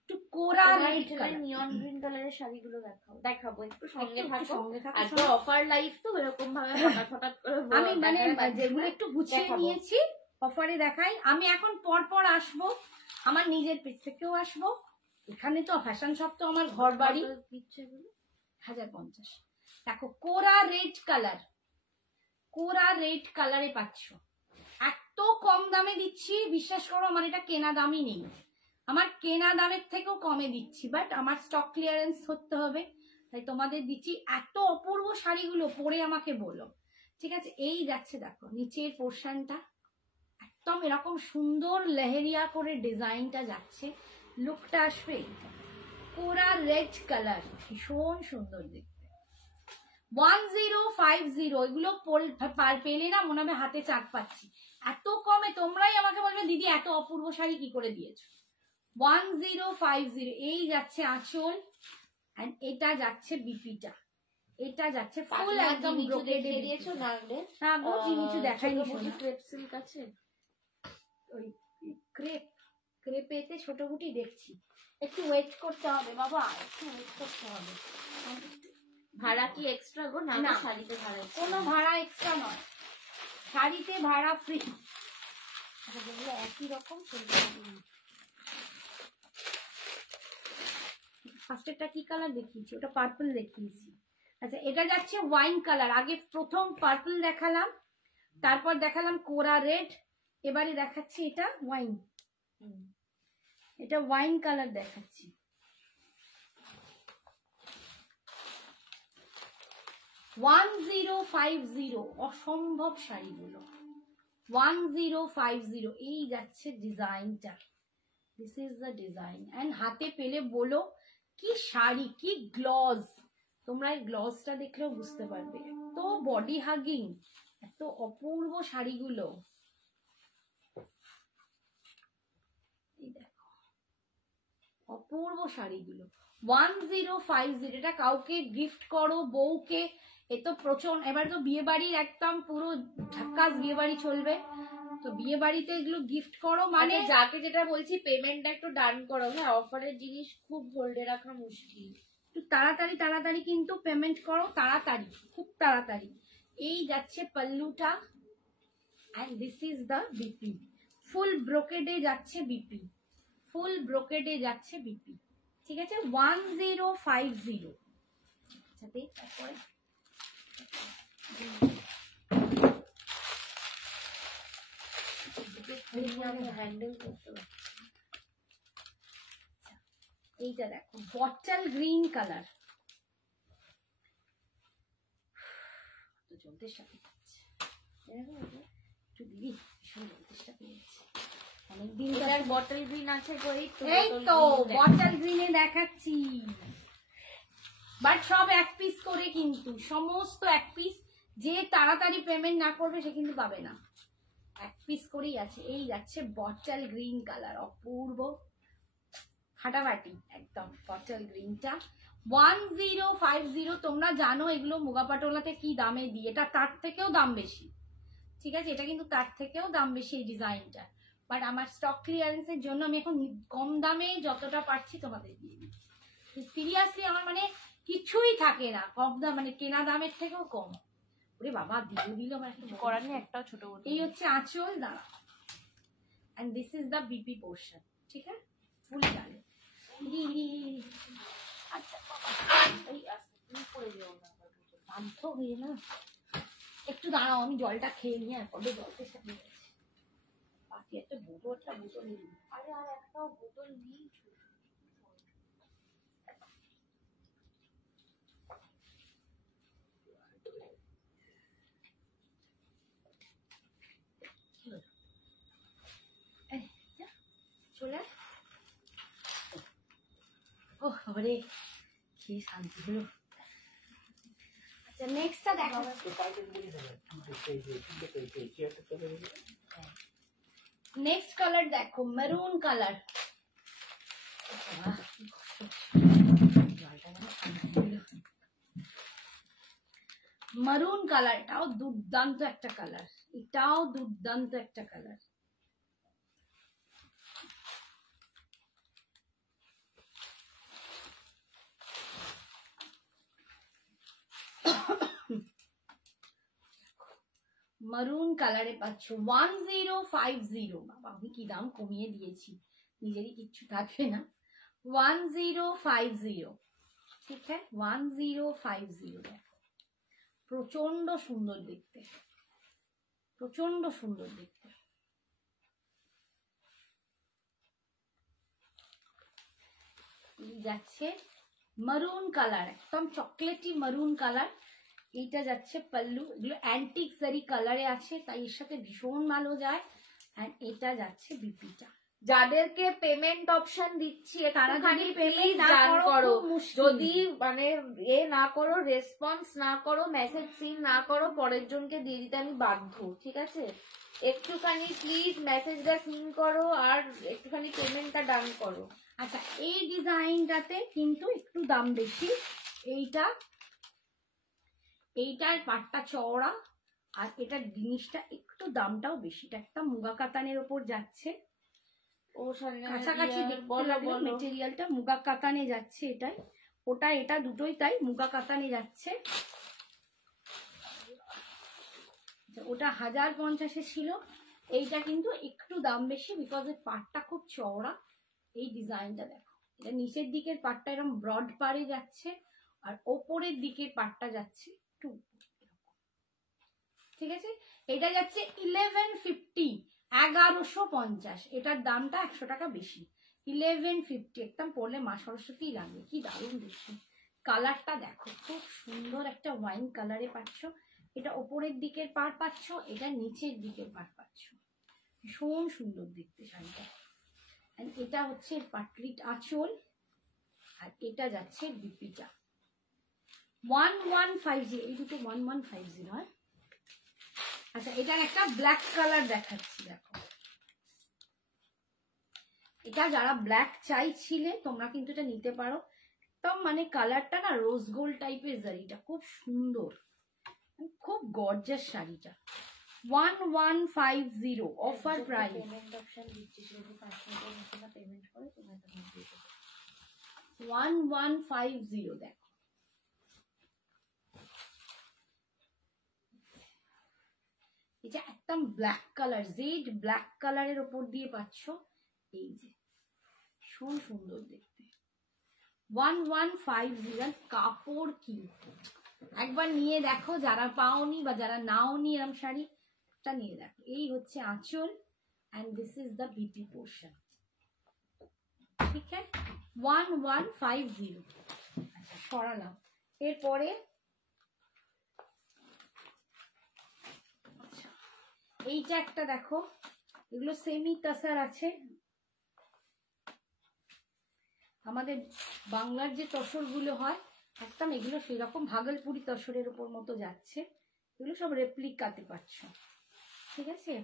একটু কোড়া রেড কালার, নিয়ন গ্রিন কালারের শাড়িগুলো দেখাবো, একটু সঙ্গে থাকো। আর তো অফার লাইফ তো এরকম ভাবে হঠাৎ করে আমি মানে যেগুলো একটু গুছিয়ে নিয়েছি অফারে দেখাই। আমি এখন পর পর আসবো, আমার নিজের পেজ থেকেও আসবো। এখানে তো ফ্যাশন শপ তো আমার ঘর বাড়ি। 1050। দেখো কোরা রেড কালার, কোরা রেড কালারে পাচ্ছ। এত কম দামে দিচ্ছি, বিশ্বাস করো আমার এটা কেনা দামই নেই, আমার কেনা দামের থেকেও কমে দিচ্ছি, বাট আমার স্টক ক্লিয়ারেন্স করতে হবে, তাই তোমাদের দিচ্ছি। এত অপূর্ব শাড়িগুলো পরে আমাকে বলো, ঠিক আছে। এই যাচ্ছে দেখো নিচের পোর্শনটা একদম এরকম সুন্দর লেহেরিয়া করে ডিজাইনটা যাচ্ছে, লুকটা আসবে এইটা। কোরা রেড কালার, ভীষণ সুন্দর দেখতে। 1050। এগুলো পেলে না মনে হবে হাতে চাক পাচ্ছি, এত কমে। তোমরাই আমাকে বলবে দিদি এত অপূর্ব শাড়ি কি করে দিয়েছো। 1050। এই যাচ্ছে আঁচল, এন্ড এটা যাচ্ছে বিপিটা, এটা যাচ্ছে ফুল একদম ব্রোকেডে দিয়েছো না রে? না গো কিছু দেখাইনি। শোনা ক্রেপ সিল্ক আছে, ওই ক্রেপেতে ছোট গুটি দেখছি। একটু ওয়েট করতে হবে বাবা, একটু ওয়েট করতে হবে। ভাড়া কি এক্সট্রা গো? না শাড়িতে ভাড়া, কোনো ভাড়া এক্সট্রা নয়, শাড়িতে ভাড়া ফ্রি। যেগুলো একই রকম ফার্স্টেরটা কি কালার দেখিয়েছি? ওটা পার্পল দেখিয়েছি। আচ্ছা, এটা যাচ্ছে ওয়াইন কালার। আগে প্রথম পার্পল দেখালাম, তারপর দেখালাম কোরা রেড, এবারে দেখাচ্ছি এটা ওয়াইন। এটা ওয়াইন কালার দেখাচ্ছি। 1050, অসম্ভব শাড়িগুলো 1050। এই যাচ্ছে ডিজাইনটা, this is the design. And হাতে পেলে বলো কি শাড়ি, কি গ্লস। তোমরা এই গ্লসটা দেখলেও বুঝতে পারবে, এত বডি হাগিং, এত অপূর্ব শাড়িগুলো। এই দেখো অপূর্ব শাড়িগুলো 1050। এটা কাউকে গিফট করো, বউকে, এ তো প্রচন্ড। এবার তো বিয়ে বাড়ির একদম পুরো ঝাক্কাস বিয়ে বাড়ি চলবে, তো বিয়ে বাড়িতে এগুলো গিফট করো। মানে যাকে যেটা বলছি পেমেন্টটা একটু ডান করো। হ্যাঁ, অফারের জিনিস খুব হোল্ডে রাখা মুশকিল। একটু তাড়াতাড়ি তাড়াতাড়ি কিন্তু পেমেন্ট করো, তাড়াতাড়ি, খুব তাড়াতাড়ি। এই যাচ্ছে পাল্লুটা, and this is the BP. Full ব্রোকেডে যাচ্ছে বিপি, ফুল ব্রোকেডে যাচ্ছে বিপি। ঠিক আছে, 1050। সাথে তারপরে হ্যান্ডেল করতে পারি। এইটা দেখো বটল গ্রিন কালার, তো জলতেষ্টা পেয়েছে একটু দিবি, ভীষণ জলতেষ্টা পেয়েছে অনেকদিন। বটল গ্রিন আছে, এই তো বটল গ্রিনে দেখাচ্ছি, বাট সব এক পিস করে, কিন্তু সমস্ত এক পিস। যে তাড়াতাড়ি পেমেন্ট না করবে সে কিন্তু পাবে না, এক পিস করেই আছে। এই যাচ্ছে বটল গ্রিন কালার, অপূর্ব ফাটাফাটি একদম বটল গ্রিনটা 1050। তোমরা জানো এগুলো মুগা পাটোলাতে কি দামে দিই, এটা তার থেকেও দাম বেশি। ঠিক আছে, এটা কিন্তু তার থেকেও দাম বেশি এই ডিজাইনটা, বাট আমার স্টক ক্লিয়ারেন্সের জন্য আমি এখন কম দামে যতটা পারছি তোমাদের দিয়ে দিচ্ছি। সিরিয়াসলি আমার মানে কিছুই থাকে না কম দাম, মানে কেনা দামের থেকেও কম। ওরে বাবা, দিল আমার একটু করার নেই, একটাও ছোট। এই হচ্ছে আঁচল, দাঁড়া। And this is the BP portion. ঠিক আছে, ফুল ডালে। আচ্ছা বাধ্য হয়ে না, একটু দাঁড়াও, আমি জলটা খেয়ে নিয়ে কবে জলটা সাথে বাকি একটা বোতলটা বোতল নিই। আরে আর একটাও বোতল নেই। চলে ও বাবারে, কি শান্তি হলো। আচ্ছা, নেক্সটটা দেখো। নেক্সট কালার দেখো, মেরুন কালার। মারুন কালার, এটাও দুর্দান্ত একটা কালার, এটাও দুর্দান্ত একটা কালার। মারুন কালারে পাচ্ছ 1050। বাবা, আমি কি দাম কমিয়ে দিয়েছি, নিজেরই কিচ্ছু থাকবে না। 1050, ঠিক আছে, 1050। দেখো প্রচন্ড সুন্দর দেখতে, প্রচন্ড সুন্দর দেখতে। যাচ্ছে মারুন কালার, একদম চকলেটি মারুন কালার। এইটা যাচ্ছে পাল্লু, এগুলো অ্যান্টিক জারি কালারে আছে, তাই এর সাথে ভীষণ ভালো যায়। এন্ড এটা যাচ্ছে বিপিটা। যাদেরকে পেমেন্ট অপশন দিচ্ছি তারা একটুখানি যদি প্লিজ পেমেন্ট না ডান করো। মুশকিল। যদি মানে এ না করো, রেসপন্স না করো, মেসেজ সিন না করো, পরের জনকে দিয়ে দিতে আমি বাধ্য। ঠিক আছে, একটুখানি প্লিজ মেসেজটা সিন করো আর একটুখানি পেমেন্টটা ডান করো। আচ্ছা, এই ডিজাইনটাতে কিন্তু একটু দাম বেশি। এইটার পাটটা চওড়া, আর এটার জিনিসটা একটু দামটাও বেশি। এটা একটা মুগা কাতানের ওপর যাচ্ছে, ও কাছাকাছি দেখতে লাগলো মেটেরিয়ালটা মুগা কাতানে যাচ্ছে। এটাই ওটা, এটা দুটোই তাই, মুগা কাতানে যাচ্ছে। ওটা 1050 ছিল, এইটা কিন্তু একটু দাম বেশি, বিকজ এর পাটটা খুব চওড়া। এই ডিজাইনটা দেখো, এটা নিচের দিকের পাটটা এরকম ব্রড পাড়ে যাচ্ছে, আর ওপরের দিকের পাটটা যাচ্ছে একটু, ঠিক আছে। এটা যাচ্ছে 1150, 1150। এটার দামটা 100 টাকা বেশি, 1150। একদম পরলে মা সরস্বতী লাগে, কি দারুণ দেখতে। কালারটা দেখো, খুব সুন্দর একটা ওয়াইন কালারে পাচ্ছ। এটা ওপরের দিকের পাড় পাচ্ছ, এটা নিচের দিকের পাড় পাচ্ছ, ভীষণ সুন্দর দেখতে শাড়িটা। এটা হচ্ছে পাটলিট আঁচল, আর এটা যাচ্ছে বিপিটা। 1150, এই দুটো 1150 হয়। আচ্ছা, এটার একটা ব্ল্যাক কালার দেখাচ্ছি, দেখো। এটা যারা ব্ল্যাক চাইছিলে তোমরা কিন্তু এটা নিতে পারো। একদম মানে কালারটা না রোজ গোল্ড টাইপের জারিটা, খুব সুন্দর, খুব গর্জাস শাড়িটা। 1150 অফার প্রাইস। পেমেন্ট অপশন দিচ্ছি, যদি 5 মিনিটের মধ্যে না পেমেন্ট করে তোমরা তখন দিয়ে দেবে। 1150 দেখো। এটা একদম ব্ল্যাক কালার, জেড ব্ল্যাক কালারের ওপর দিয়ে পাচ্ছ, এই যে ভীষণ সুন্দর দেখতে। 1150। কাপড় কিন্তু একবার নিয়ে দেখো, যারা পাওনি বা যারা নাওনি এরকম শাড়িটা নিয়ে দেখো। এই হচ্ছে আঁচল, and this is the BP portion, ঠিক আছে। 1150। আচ্ছা, সরালাম। এরপরে এইটা একটা দেখো, এগুলো সেমি তাসার আছে। আমাদের বাংলার যে তসর গুলো হয় একদম, এগুলো সেরকম ভাগলপুরি তসরের উপর মতো যাচ্ছে। এগুলো সব রেপ্লিকাতে পাচ্ছ, ঠিক আছে।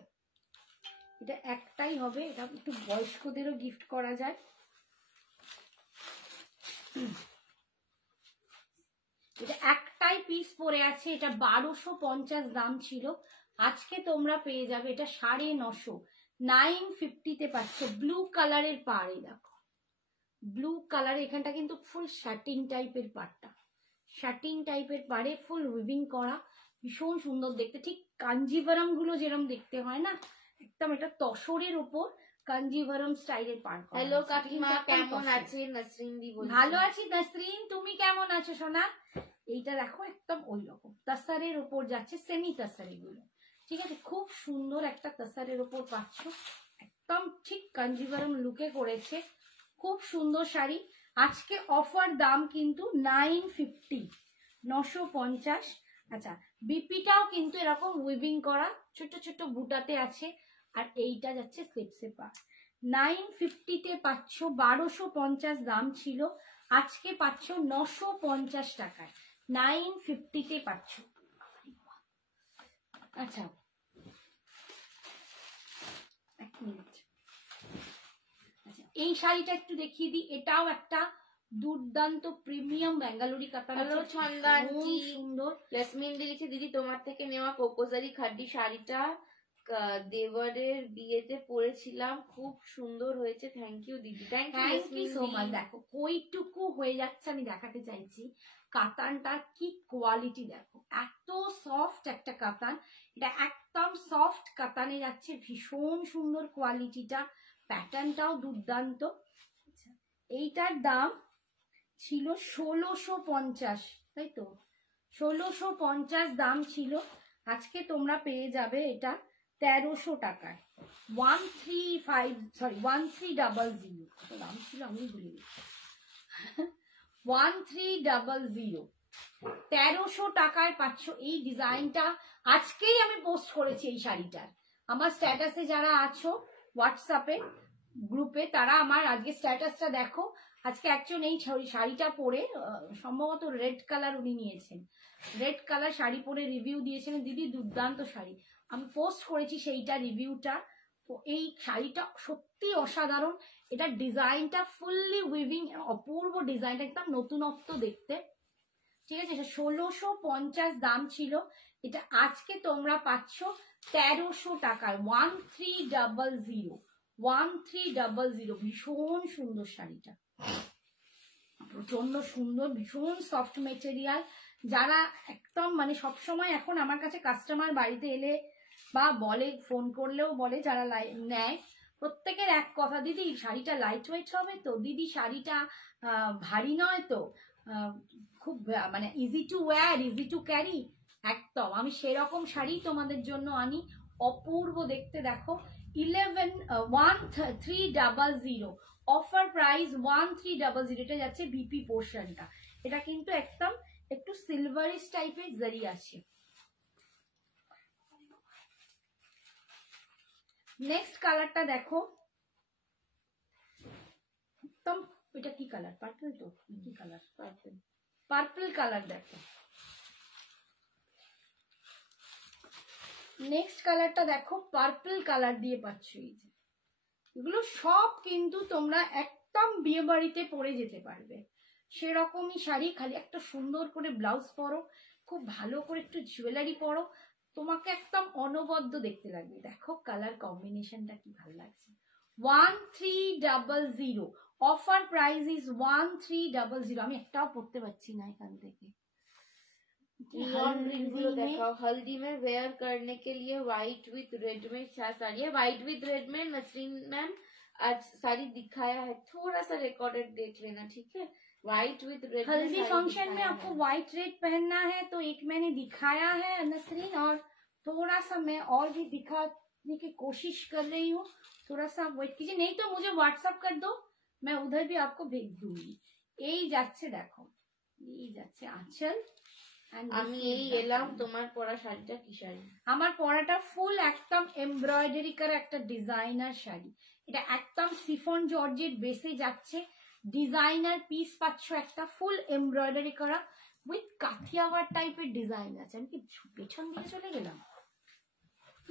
এটা একটাই হবে, এটা একটু বয়স্কদেরও গিফট করা যায়। এটা একটাই পিস পরে আছে, এটা 1250 দাম ছিল, আজকে তোমরা পেয়ে যাবে এটা 950, 950 পাচ্ছ। ব্লু কালারের পাড়ে দেখো, ব্লু কালার, এখানটা কিন্তু ফুল শার্টিং টাইপের পাড়টা, শার্টিং টাইপের পাড়ে ফুল উইভিং করা, ভীষণ সুন্দর দেখতে। ঠিক কাঞ্জিভারম গুলো যেরকম দেখতে হয় না, একদম এটা তসরের উপর কাঞ্জিভারম স্টাইলের পাড়। হ্যালো কাকিমা, কেমন আছেন? নাসরিন দি বলছি। ভালো আছি নাসরিন, তুমি কেমন আছো সোনা? এইটা দেখো একদম ওই রকম তাসারের উপর যাচ্ছে, সেমি তাসারি গুলো, ঠিক আছে। খুব সুন্দর একটা তাসারের উপর পাচ্ছ, একদম ঠিক কাঞ্জিভারম লুকে করেছে, খুব সুন্দর শাড়ি। আজকে অফার দাম কিন্তু 950, 950। আচ্ছা, বিপিটাও কিন্তু এরকম উইভিং করা, ছোট ছোট বুটাতে আছে, আর এইটা যাচ্ছে স্লিপসে পা। 950 পাচ্ছ, 1250 দাম ছিল, আজকে পাচ্ছ 950 টাকায়, 950 পাচ্ছ। আচ্ছা, এক মিনিট। আচ্ছা, এই শাড়িটা একটু দেখিয়ে দিই, এটাও একটা দুর্দান্ত প্রিমিয়াম বেঙ্গালুরি কাতান। সুন্দর। ইয়াসমিন লিখেছে, দিদি তোমার থেকে নেওয়া কোকোজারি খাড্ডি শাড়িটা দেওয়ারের বিয়েতে পরেছিলাম, খুব সুন্দর হয়েছে। থ্যাংক ইউ দিদি, থ্যাংক ইউ সো মাচ। দেখো কইটুকু হয়ে যাচ্ছে, আমি দেখাতে চাইছি কাতানটার কি কোয়ালিটি দেখো, এত সফট একটা কাতান, এটা একদম সফট কাতানে যাচ্ছে, ভীষণ সুন্দর কোয়ালিটিটা, প্যাটার্নটাও দুর্দান্ত। এইটার দাম ছিল 1650, তাই তো, 1650 দাম ছিল, আজকে তোমরা পেয়ে যাবে এটা 1300 টাকায়। 1300 দাম ছিল, আমি ভুলে গেছি। 1300, 1300 টাকায় পাচ্ছ এই ডিজাইনটা। আজকেই আমি পোস্ট করেছি এই শাড়িটার, আমার স্ট্যাটাসে যারা আছো হোয়াটসঅ্যাপে গ্রুপে, তারা আমার আজকে স্ট্যাটাসটা দেখো। আজকে একজন এই শাড়িটা পরে, সম্ভবত রেড কালার উনি নিয়েছেন, রেড কালার শাড়ি পরে রিভিউ দিয়েছেন, দিদি দুর্দান্ত শাড়ি, আমি পোস্ট করেছি সেইটা রিভিউটা। এই শাড়িটা সত্যি অসাধারণ, এটা ডিজাইনটা ফুললি উইভিং, অপূর্ব ডিজাইনটা, একদম নতুনত্ব দেখতে, ঠিক আছে। 1650 দাম ছিল, এটা আজকে তোমরা পাচ্ছ 1300 টাকায়। 1300, 1300। ভীষণ সুন্দর শাড়িটা, প্রচন্ড সুন্দর, ভীষণ সফট মেটেরিয়াল। যারা একদম মানে সবসময় এখন আমার কাছে কাস্টমার বাড়িতে এলে বা বলে, ফোন করলেও বলে, যারা নেয় প্রত্যেকের এক কথা, দিদি শাড়িটা লাইট ওয়েট হবে তো, দিদি শাড়িটা ভারী নয় তো, খুব মানে easy to wire, easy to carry. একদম আমি সেরকম শাড়ি তোমাদের জন্য আনি, অপূর্ব দেখতে। দেখো 1300 অফার প্রাইস 1300, এটা যাচ্ছে বিপি পোর্শনটা। এটা কিন্তু একদম একটু সিলভারিশ টাইপের জারি আছে। নেক্সট কালারটা দেখো, একদম এটা কি কালার, পার্পল তো, কি কালার, পার্পল, পার্পল কালার। দেখো নেক্সট কালারটা দেখো, পার্পল কালার দিয়ে পাচ্ছ। এই যে এগুলো সব কিন্তু তোমরা একদম বিয়ে বাড়িতে পরে যেতে পারবে, সেরকমই শাড়ি। খালি একটা সুন্দর করে ব্লাউজ পরো, খুব ভালো করে একটু জুয়েলারি পরো, তোমাকে একদম অনবদ্য দেখতে লাগবে। দেখো কালার কম্বিনেশনটা কি ভালো লাগছে। 1300 অফার প্রাইস ইজ 1300। আমি একটাও পড়তে পারছি না এখান থেকে। हल्दी में वेयर करने के लिए व्हाइट विथ रेड में साड़ी है। व्हाइट विथ रेड में नसरीन मैम आज साड़ी दिखाया है, थोड़ा सा रिकॉर्डेड देख लेना, ठीक है। व्हाइट विथ रेड, हल्दी फंक्शन में आपको व्हाइट रेड पहनना है तो एक मैंने दिखाया है नसरीन, और थोड़ा सा मैं और भी दिखाने की कोशिश कर रही हूँ। थोड़ा सा वेट कीजिए, नहीं तो मुझे व्हाट्सएप कर दो, मैं उधर भी आपको भेज दूंगी। এই যাচ্ছে দেখো, এই যাচ্ছে আঁচল। আমি এই এলাম, তোমার পরা শাড়িটা কি শাড়ি? আমার পরাটা ফুল একদম এমব্রয়ডারি করা একটা ডিজাইনার শাড়ি। এটা একদম সিফন জর্জেট বেসে যাচ্ছে, ডিজাইনার পিস পাচ্ছ, একটা ফুল এমব্রয়ডারি করা উইথ কাথিয়াওয়ার টাইপের ডিজাইন আছে। আমি কি পেছন দিয়ে চলে গেলাম,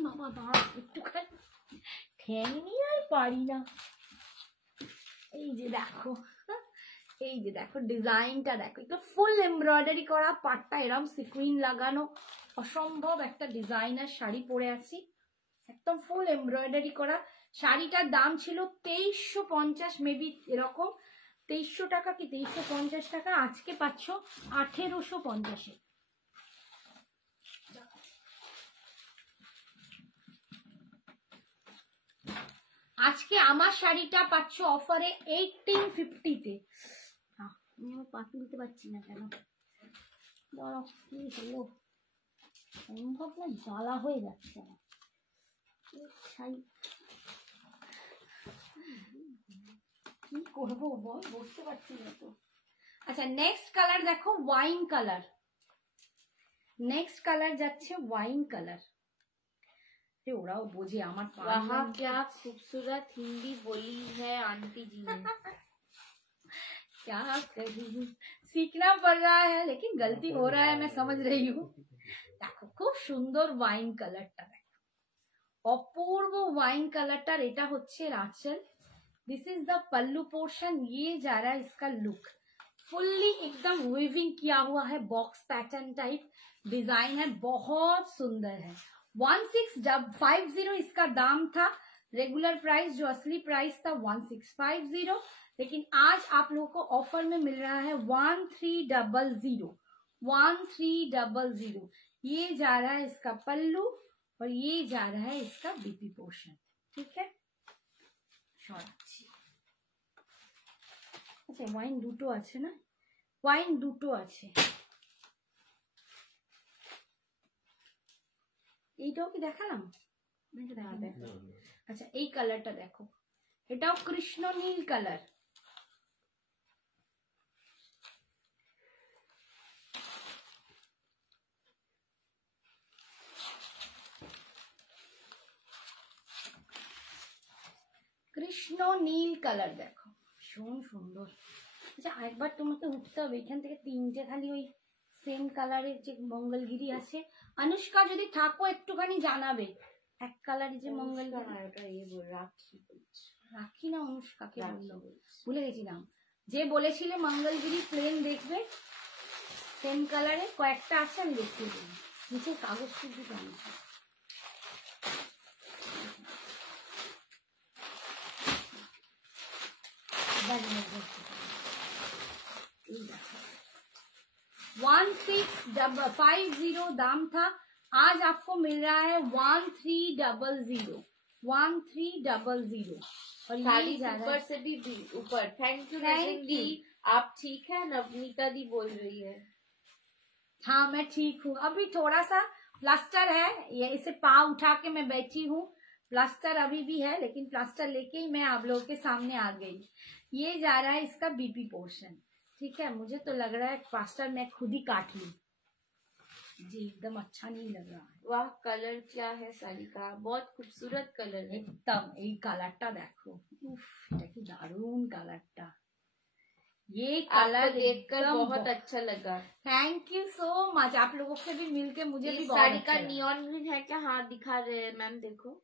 বাবা দাঁড়া একটুখানি, ঠ্যাং নিয়ে আর পারি না। এই যে দেখো, এই যে দেখো ডিজাইনটা দেখো, একটু ফুল এমব্রয়ডারি করা, পাটটা এরকম সিকুইন লাগানো, অসম্ভব একটা ডিজাইনার শাড়ি পরে আছি, একদম ফুল এমব্রয়ডারি করা। শাড়িটার দাম ছিল 2350, মেবি এরকম 2300 টাকা কি 2350 টাকা, আজকে পাচ্ছ 1850-এ। আজকে আমার শাড়িটা পাচ্ছ অফারে 1850-তে। আমি আমার পা তুলতে পারছি না কেন, দাঁড়াও কি হলো, সম্ভব না, জ্বালা হয়ে যাচ্ছে আমার কি করবো বল, বসতে পারছি না তো। আচ্ছা নেক্সট কালার দেখো, ওয়াইন কালার। নেক্সট কালার যাচ্ছে ওয়াইন কালার। ওরাও বোঝে আমার वहाँ क्या खूबसूरत हिंदी बोली है आंटी जी ने। क्या करूं, सीखना पड़ रहा है, लेकिन गलती हो रहा है, मैं समझ रही हूँ। देखो खूब सुंदर वाइन कलरটা, দেখো অপূর্ব वाइन कलरটার। এটা হচ্ছে আঁচল, this is the pallu portion. ये जा रहा है इसका लुक, फुल्ली एकदम वीविंग किया हुआ है, बॉक्स पैटर्न टाइप डिजाइन है, बहुत सुंदर है। 1650 इसका दाम था, रेगुलर प्राइस जो असली प्राइस था 1650, लेकिन आज आप लोगों को ऑफर में मिल रहा है 1300। ये जा रहा है इसका पल्लू और ये जा रहा है इसका बीपी पोर्शन, ठीक है। अच्छा वाइन দুটো আছে না, ওয়াইন দুটো আছে। এইটাও কি দেখালাম, আচ্ছা এই কালারটা দেখো, এটাও কৃষ্ণ নীল কালার। কৃষ্ণ নীল কালার দেখো, ভীষণ সুন্দর। আচ্ছা একবার তোমাকে উঠতে হবে, এখান থেকে তিনটে খালি ওই সেম কালারের যে মঙ্গলগিরি আছে। অনুষ্কা যদি থাকো একটুখানি জানাবে, এক কালারের যে মঙ্গলগিরি, রাখি না অনুষ্কাকে বললো, ভুলে গেছিলাম। যে বলেছিলে মঙ্গলগিরি প্লেন দেখবে সেম কালারে, কয়েকটা আছে আমি দেখিয়ে দেবো, নিচে কাগজ টুকু জানিয়েছি। 1650 दाम था, आज आपको मिल रहा है 1300। 1300 और साड़ी ये जा रहा ऊपर है से भी ऊपर। थैंक यू Thank नजरिन दी, आप ठीक है? नवनीता दी बोल रही है। हाँ मैं ठीक हूँ। अभी थोड़ा सा प्लास्टर है, ये इसे पाँव उठा के मैं बैठी हूँ, प्लास्टर अभी भी है, लेकिन प्लास्टर लेके ही मैं आप लोगों के सामने आ गई। ये जा रहा है इसका बीपी पोर्शन, ठीक है। मुझे तो लग रहा है प्लास्टर मैं खुद ही काट लूं जी, एकदम अच्छा नहीं लग रहा है। वाह, कलर क्या है साड़ी का, बहुत खूबसूरत कलर है एकदम। এই কালারটা দেখো, উফ এটা কি দারুণ কালারটা। ये आपको कलर देखकर बहुत अच्छा लगा। Thank you so much. आप लोगों से भी मिलके मुझे भी इस बहुत साड़ी अच्छा का लगा। नियॉन ग्रीन है क्या? हाँ दिखा रहे हैं मैम, देखो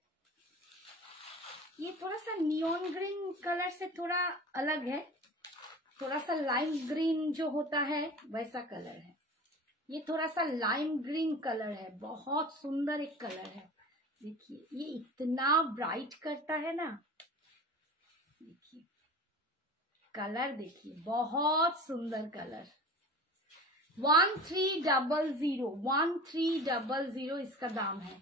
ये थोड़ा सा नियॉन ग्रीन कलर से थोड़ा अलग है, थोड़ा सा लाइम ग्रीन जो होता है वैसा कलर है। ये थोड़ा सा लाइम ग्रीन कलर है, बहुत सुंदर एक कलर है। देखिए ये इतना ब्राइट करता है ना, देखिए कलर देखिए, बहुत सुंदर कलर। 1300 इसका दाम है।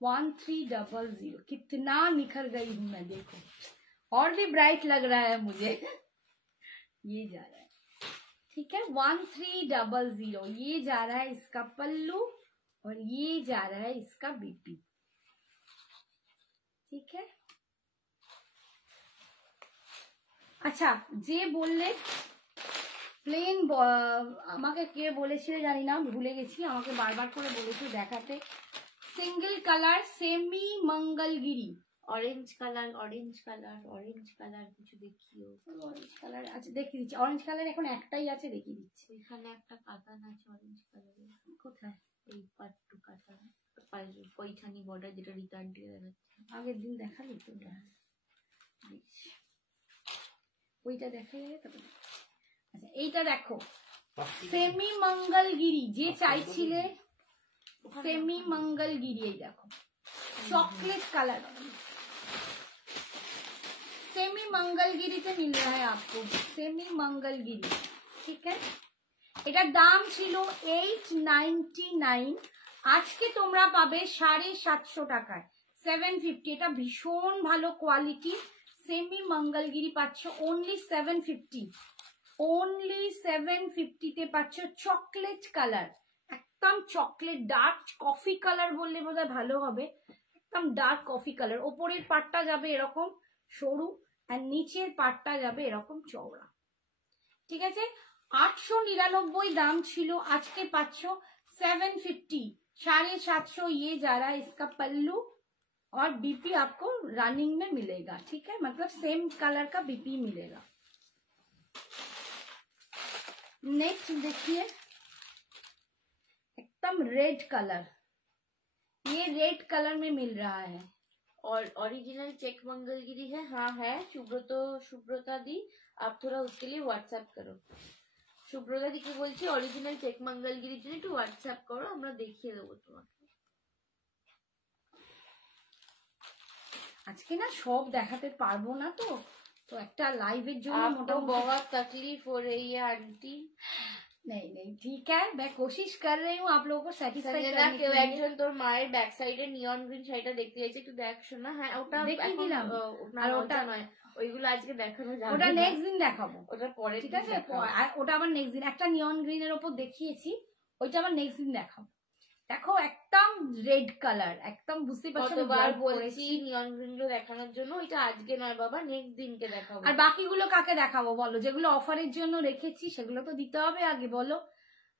1300 कितना निखर गई हूं मैं, देखो और भी ब्राइट लग रहा है मुझे। ये जा रहा है, ठीक है 1300। ये जा रहा है इसका पल्लू और ये जा रहा है इसका बीपी, ठीक है। আচ্ছা, যে বললে প্লেন, আমাকে কে বলেছিল জানি না, ভুলে গেছি, আমাকে বারবার করে বলেছিল দেখাতে। Single colour semi Mangalagiri, orange colour, orange colour, orange colour কিছু দেখিও। অরেঞ্জ কালার আছে, দেখিয়ে দিচ্ছি। অরেঞ্জ কালার এখন একটাই আছে, দেখিয়ে দিচ্ছি। এখানে একটা কাতান আছে অরেঞ্জ কালারের, কোথায়? এই পাট্টু কাতান, পৈঠানি বর্ডার, যেটা রিটার্ন দিয়ে দেখাচ্ছে। আগের দিন দেখালি তো ওটা, দেখছি ওইটা দেখা যাবে তবে। আচ্ছা এইটা দেখো, সেমি মঙ্গলগিরি, যে চাইছিলে সেমি মঙ্গলগিরি, এই দেখো चॉकलेट कलर सेमी मंगलगिरी पे मिल रहा है आपको, सेमी मंगलगिरी, ठीक है। এটার দাম ছিল 899, আজকে তোমরা পাবে 750 টাকায়, 750। এটা ভীষণ ভালো কোয়ালিটি, সেমি মঙ্গলগিরি পাচ্ছ অনলি 750, অনলি 750 তে পাচ্ছ। চকলেট কালার, একদম চকলেট ডার্ক কফি কালার বললে বোধহয় ভালো হবে, একদম ডার্ক কফি কালার। ওপরের পাটটা যাবে এরকম সরু আর নিচের পাটটা যাবে এরকম চওড়া, ঠিক আছে। 899 দাম ছিল, আজকে পাচ্ছ 750, 750। ये जा रहा है इसका पल्लू और बीपी आपको रनिंग में मिलेगा, ठीक है, मतलब सेम कलर का बीपी मिलेगा। नेक्स्ट देखिए एकदम रेड कलर, ये रेड कलर में मिल रहा है और ओरिजिनल चेक मंगलगिरी है। हाँ है, सुब्रता दी, आप थोड़ा उसके लिए व्हाट्सएप करो। सुब्रता दी की বলছি অরিজিনাল চেক মঙ্গলগিরির জন্য একটু হোয়াটসঅ্যাপ করো, আমরা দেখিয়ে দেবো তোমাকে। আজকে না সব দেখাতে পারবো না, তো তো একটা লাইভের জন্য মোটামুটি बहुत तकलीफ हो रही है आंटी। नहीं नहीं ठीक है, मैं कोशिश कर रही हूँ आप लोगों को सेटिस्फाई करने के কেউ लिए। একজন তোর মায়ের ব্যাক সাইডে নিয়ন গ্রিন শাড়িটা দেখতে যাচ্ছে, একটু দেখ শোনা। হ্যাঁ ওটা দেখিয়ে দিলাম, আর ওটা নয়, ওইগুলো আজকে দেখানো যাবে, ওটা নেক্সট দিন দেখাবো, ওটা পরে, ঠিক আছে। আর ওটা আবার নেক্সট দিন, একটা নিয়ন গ্রিনের ওপর দেখিয়েছি, ওইটা আবার নেক্সট দিন দেখাবো। দেখো একদম রেড কালার, একদম বুঝতে পারছো, কতবার বলেছি নিয়ন গ্রিন গুলো দেখানোর জন্য, ওইটা আজকে নয় বাবা, নেক্সট দিনকে দেখাবো। আর বাকিগুলো কাকে দেখাবো বলো, যেগুলো অফারের জন্য রেখেছি সেগুলো তো দিতে হবে আগে, বলো।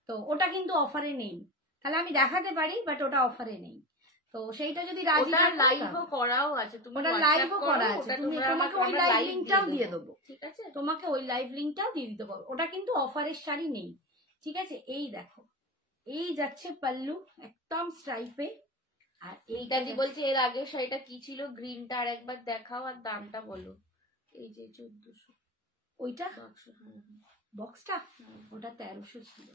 তো ওটা কিন্তু অফারে নেই, তাহলে আমি দেখাতে পারি বাট ওটা অফারে নেই। তো সেইটা যদি রাজি না, লাইভও করাও আছে, তুমি ওটা লাইভও করা আছে, তুমি তোমাকে ওই লাইভ লিংকটাও দিয়ে দেবো, ঠিক আছে, তোমাকে ওই লাইভ লিংকটাও দিয়ে দিতে পারবো। ওটা কিন্তু অফারের শাড়ি নেই, ঠিক আছে। এই দেখো, এই যাচ্ছে পাল্লু একদম স্ট্রাইপে, আর এইটা দি বলছে এর আগে শাড়িটা কি ছিল, গ্রিনটা আর একবার দেখাও আর দামটা বলো। এই যে 1400, ওইটা বক্সটা, ওটা 1300 ছিল,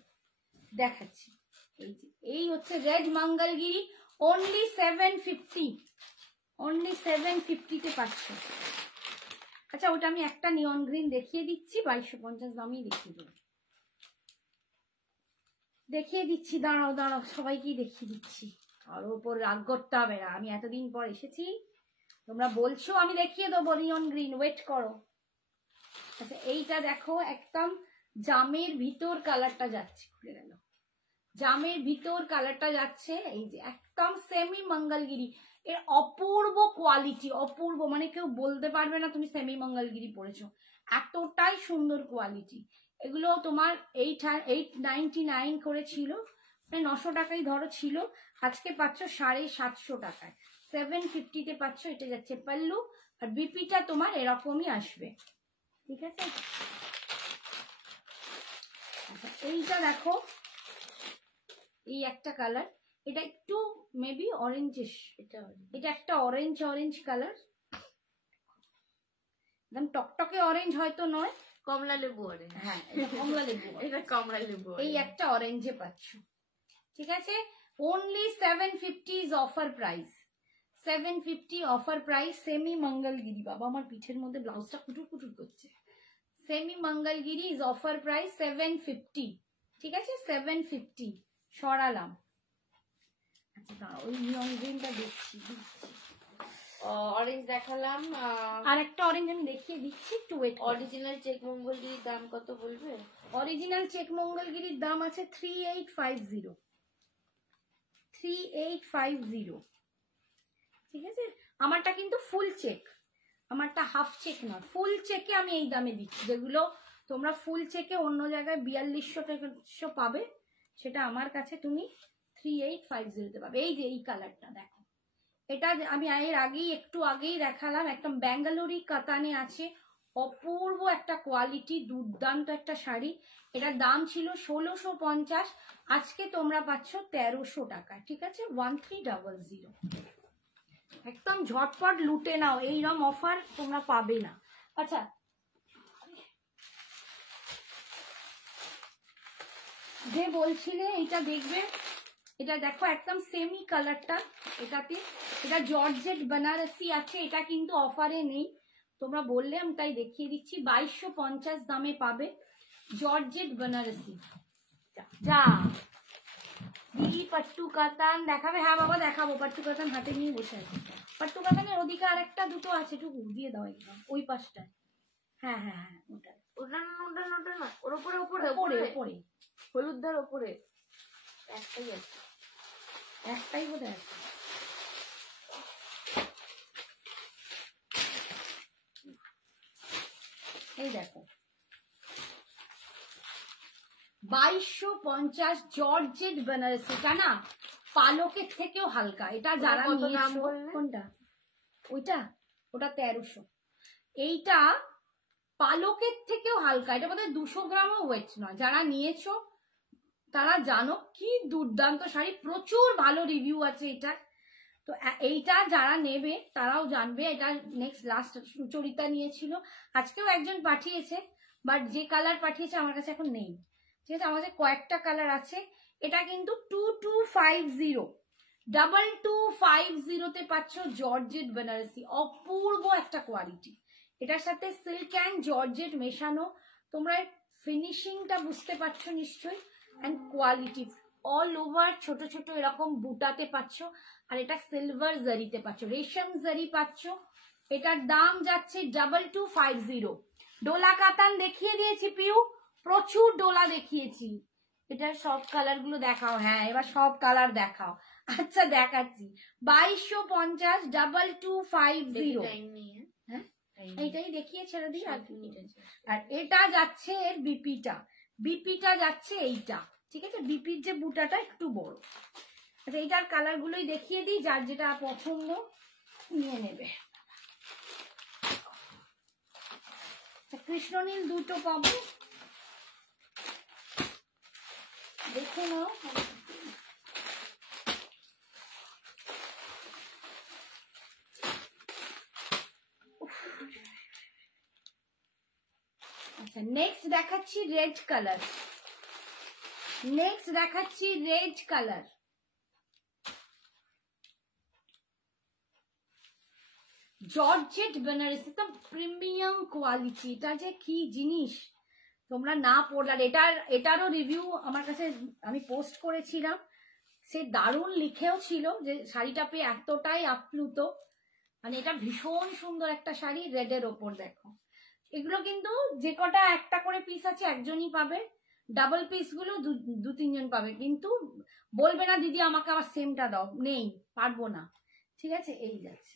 দেখাচ্ছি। এই যে এই হচ্ছে রেড মঙ্গলগিরি, অনলি 750, অনলি 750 তে পাচ্ছ। আচ্ছা ওটা আমি একটা নিয়ন গ্রিন দেখিয়ে দিচ্ছি, 2250 দামই দেখিয়ে দেবো, দেখিয়ে দিচ্ছি। দাঁড়াও দাঁড়াও, সবাইকেই দেখিয়ে দিচ্ছি, আর ওপর রাগ করতে হবে না, আমি এতদিন পর এসেছি, তোমরা বলছো আমি দেখিয়ে দেবো নিয়ন গ্রিন, ওয়েট করো। আচ্ছা এইটা দেখো একদম জামের ভিতর কালারটা যাচ্ছে, খুলে গেল, জামের ভিতর কালারটা যাচ্ছে, এই যে একদম সেমি মঙ্গলগিরি, এর অপূর্ব কোয়ালিটি, অপূর্ব, মানে কেউ বলতে পারবে না তুমি সেমি মঙ্গলগিরি পরেছো, এতটাই সুন্দর কোয়ালিটি। এগুলো তোমার 899 করে ছিল, মানে 900 টাকাই ধরো ছিল, আজকে পাচ্ছ 750 টাকায়, 750-তে পাচ্ছ। এটা যাচ্ছে পাল্লু, আর বিপিটা তোমার এরকমই আসবে, ঠিক আছে। আচ্ছা এইটা দেখো, এই একটা কালার, এটা একটু মেবি অরেঞ্জিশ, এটা একটা অরেঞ্জ কালার, একদম টকটকে অরেঞ্জ হয়তো নয়, কমলা লেবু অরেঞ্জ। হ্যাঁ এটা কমলা লেবু, এটা কমলা লেবু, এই একটা অরেঞ্জে পাচ্ছ, ঠিক আছে। Only 750 is offer price, 750 offer price. Semi Mangalagiri, বাবা আমার পিঠের মধ্যে ব্লাউজটা কুটুর কুটুর করছে। Semi Mangalagiri is offer price 750, ঠিক আছে, 750 সরালাম। আচ্ছা দাঁড়াও, ওই নিয়ন গ্রিনটা দেখছি, অরেঞ্জ দেখালাম, আর একটা অরেঞ্জ আমি দেখিয়ে দিচ্ছি, একটু ওয়েট। অরিজিনাল চেক মঙ্গলগিরির দাম কত বলবে? অরিজিনাল চেক মঙ্গলগিরির দাম আছে 3850, 3850, ঠিক আছে। আমারটা কিন্তু ফুল চেক, আমারটা হাফ চেক নয়, ফুল চেকে আমি এই দামে দিচ্ছি। যেগুলো তোমরা ফুল চেকে অন্য জায়গায় 4200 পাবে, সেটা আমার কাছে তুমি 3850-তে পাবে। এই যে এই কালারটা দেখো, এটা আমি এর একটু আগেই দেখালাম, একদম ব্যাঙ্গালোরি কাতানে আছে, অপূর্ব একটা কোয়ালিটি, দুর্দান্ত একটা শাড়ি। এটার দাম ছিল 1650, আজকে তোমরা পাচ্ছ 1300 টাকা, ঠিক আছে, 1300। একদম ঝটপট লুটে নাও, এইরকম অফার তোমরা পাবে না। আচ্ছা যে বলছিলে এইটা দেখবে, এটা দেখো একদম সেমি কালারটা, এটাতে এটা জর্জেট বেনারসি আছে, এটা কিন্তু অফারে নেই, তোমরা বললে আমি তাই দেখিয়ে দিচ্ছি, 2250 দামে পাবে জর্জেট বেনারসি। যা দিদি পাট্টু কাতান দেখাবে? হ্যাঁ বাবা দেখাবো, পাট্টু কাতান হাতে নিয়ে বসে আছে। পাট্টু কাতানের ওদিকে আর একটা দুটো আছে, একটু দিয়ে দাও একদম ওই পাশটায়। হ্যাঁ হ্যাঁ হ্যাঁ, ওটা ওটা না, ওর উপরে উপরে উপরে হলুদদার উপরে একটাই আছে, একটাই বোধ আছে। এই দেখো 2250 জর্জেট বেনারসি, এটা না পালকের থেকেও হালকা। এটা যারা নিয়েছো, কোনটা ওইটা, ওটা 1300, এইটা পালকের থেকেও হালকা, এটা বোধহয় 200 গ্রামও ওয়েট নয়। যারা নিয়েছো তারা জানো কি দুর্দান্ত শাড়ি, প্রচুর ভালো রিভিউ আছে এটা। তো এইটা যারা নেবে তারাও জানবে, এটা নেক্সট লাস্ট সুচরিতা নিয়েছিল, আজকেও একজন পাঠিয়েছে, বাট যে কালার পাঠিয়েছে আমার কাছে এখন নেই, ঠিক আছে, আমার কাছে কয়েকটা কালার আছে। এটা কিন্তু 2250, 2250-তে পাচ্ছ জর্জেট বেনারসি, অপূর্ব একটা কোয়ালিটি। এটার সাথে সিল্ক অ্যান্ড জর্জেট মেশানো, তোমরা ফিনিশিংটা বুঝতে পারছো নিশ্চয়ই, অ্যান্ড কোয়ালিটি অল ওভার ছোট ছোট এরকম বুটাতে পাচ্ছ, আর এটা সিলভার জারিতে পাচ্ছ, রেশম জারি পাচ্ছ। এটার দাম যাচ্ছে 2250। ডোলা কাতান দেখিয়ে দিয়েছি পিউ, প্রচুর ডোলা দেখিয়েছি। এটার সব কালার গুলো দেখাও, হ্যাঁ এবার সব কালার দেখাও। আচ্ছা দেখাচ্ছি, 2250, 2250। হ্যাঁ এইটাই দেখিয়ে ছেড়ে দিই। আর এটা যাচ্ছে এর বিপিটা যাচ্ছে এইটা, ঠিক আছে, বিপির যে বুটাটা একটু বড়। আচ্ছা এইটার কালার গুলোই দেখিয়ে দিই, যার যেটা পছন্দ নিয়ে নেবে। কৃষ্ণনীল দুটো পাবো, দেখে নাও। আচ্ছা নেক্সট দেখাচ্ছি রেড কালার, জর্জেট বেনারসি, একদম প্রিমিয়াম কোয়ালিটি। এটা যে কি জিনিস তোমরা না পড়লে, এটারও রিভিউ আমার কাছে আমি পোস্ট করেছিলাম, সে দারুণ লিখেও ছিল যে শাড়িটা পেয়ে এতটাই আপ্লুত। মানে এটা ভীষণ সুন্দর একটা শাড়ি, রেডের ওপর দেখো। এগুলো কিন্তু যে কটা একটা করে পিস আছে একজনই পাবে, ডাবল পিস গুলো দু তিনজন পাবে, কিন্তু বলবে না দিদি আমাকে আবার সেমটা দাও, নেই, পারবো না, ঠিক আছে। এই যাচ্ছে